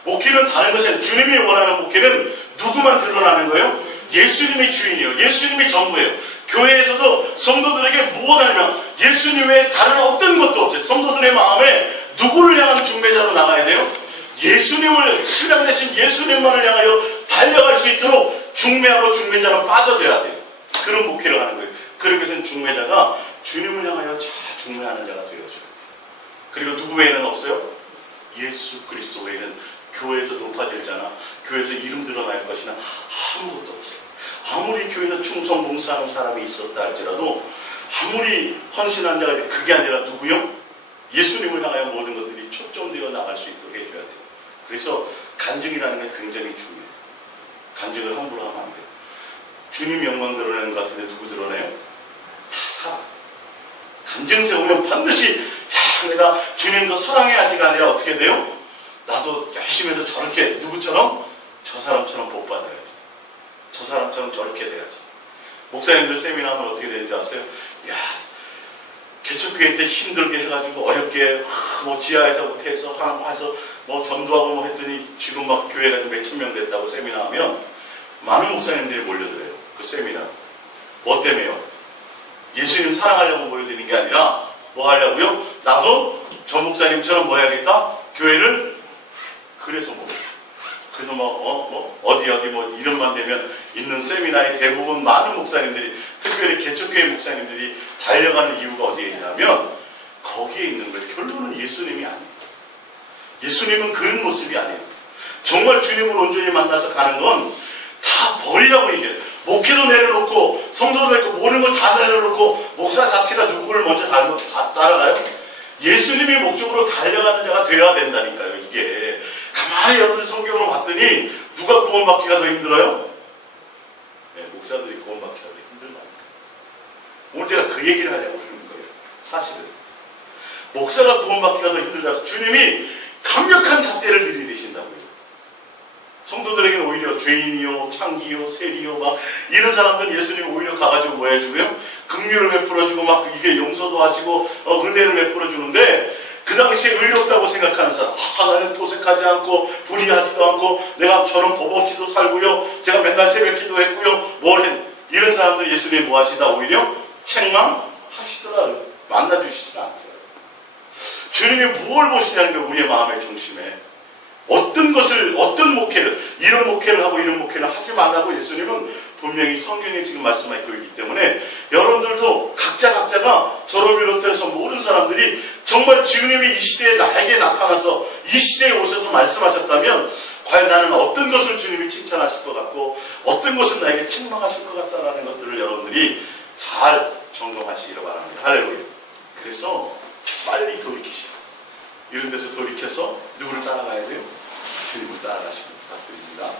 목회는 다른 것이 아니라 주님이 원하는 목회는 누구만 드러나는 거예요? 예수님이 주인이에요. 예수님이 전부예요. 교회에서도 성도들에게 무엇하냐면 예수님 외에 다른 어떤 것도 없어요. 성도들의 마음에 누구를 향한 중매자로 나가야 돼요? 예수님을, 신랑 대신 예수님만을 향하여 달려갈 수 있도록 중매하고 중매자로 빠져줘야 돼요. 그런 목회를 하는 거예요. 그러기 위해서는 중매자가 주님을 향하여 잘 중매하는 자가 되어줘야 돼요. 그리고 누구 외에는 없어요? 예수 그리스도 외에는 교회에서 높아질 자나 교회에서 이름 드러날 것이나 아무것도 없어요. 아무리 교회에서 충성 봉사하는 사람이 있었다 할지라도 아무리 헌신한 자가 있는데 그게 아니라 누구요? 예수님을 향하여 모든 것들이 초점되어 나갈 수 있도록 해줘야 돼요. 그래서 간증이라는 게 굉장히 중요해요. 간증을 함부로 하면 안 돼요. 주님 영광 드러내는 것 같은데 누구 드러내요? 다 사랑. 간증 세우면 반드시 내가 주님도 사랑해야지가 아니라 어떻게 돼요? 나도 열심히 해서 저렇게 누구처럼? 저 사람처럼 복 받아야지. 저 사람처럼 저렇게 돼야지. 목사님들 세미나 하면 어떻게 되는지 아세요? 야, 개척교회 때 힘들게 해가지고 어렵게 뭐 지하에서 못해서 해서 뭐 전도하고 뭐 했더니 지금 막 교회가 몇천 명 됐다고 세미나 하면 많은 목사님들이 몰려들어요. 그 세미나. 뭐 때문에요? 예수님 사랑하려고 모여드는 게 아니라 뭐 하려고요? 나도 저 목사님처럼 뭐 해야겠다? 교회를 그래서 뭐 그래서 어디 뭐 이름만 되면 있는 세미나에 대부분 많은 목사님들이 특별히 개척교회 목사님들이 달려가는 이유가 어디에 있냐면 거기에 있는 거예요. 결론은 예수님이 아니에요. 예수님은 그런 모습이 아니에요. 정말 주님을 온전히 만나서 가는 건 다 버리라고 얘기해요. 목회도 내려놓고 성도도 있고 모든 걸 다 내려놓고 목사 자체가 누구를 먼저 따라가요? 예수님이 목적으로 달려가는 자가 되어야 된다니까요. 이게 가만히 여러분들 성경으로 봤더니 누가 구원받기가 더 힘들어요? 네, 목사들이 구원받기가 더 힘들다니까. 오늘 제가 그 얘기를 하려고 하는 거예요. 사실은 목사가 구원받기가 더 힘들다. 주님이 강력한 잣대를 들이대신다고요. 성도들에게는 오히려 죄인이요, 창기요, 세리요, 막 이런 사람들은 예수님 오히려 가가지고 뭐 해주고요? 긍휼을 베풀어주고 막 이게 용서도 하시고 은혜를 베풀어주는데 그 당시에 의롭다고 생각하는 사람, 나는 도색하지 않고 불의하지도 않고 내가 저런 법 없이도 살고요, 제가 맨날 새벽 기도했고요, 이런 사람들 예수님이 뭐 하시다 오히려 책망하시더라. 만나주시지 않더라고요. 주님이 뭘 보시냐는 게 우리의 마음의 중심에 어떤 목회를, 이런 목회를 하고 이런 목회를 하지 말라고 예수님은 분명히 성경에 지금 말씀하고 있기 때문에 여러분들도 각자가 저를 비롯해서 모든 사람들이 정말 주님이 이 시대에 나에게 나타나서 이 시대에 오셔서 말씀하셨다면 과연 나는 어떤 것을 주님이 칭찬하실 것 같고 어떤 것은 나에게 책망하실 것 같다라는 것들을 여러분들이 잘 점검하시기를 바랍니다. 할렐루야. 그래서 빨리 돌이키시고 이런 데서 돌이켜서 누구를 따라가야 돼요? 주님을 따라가시길 부탁드립니다.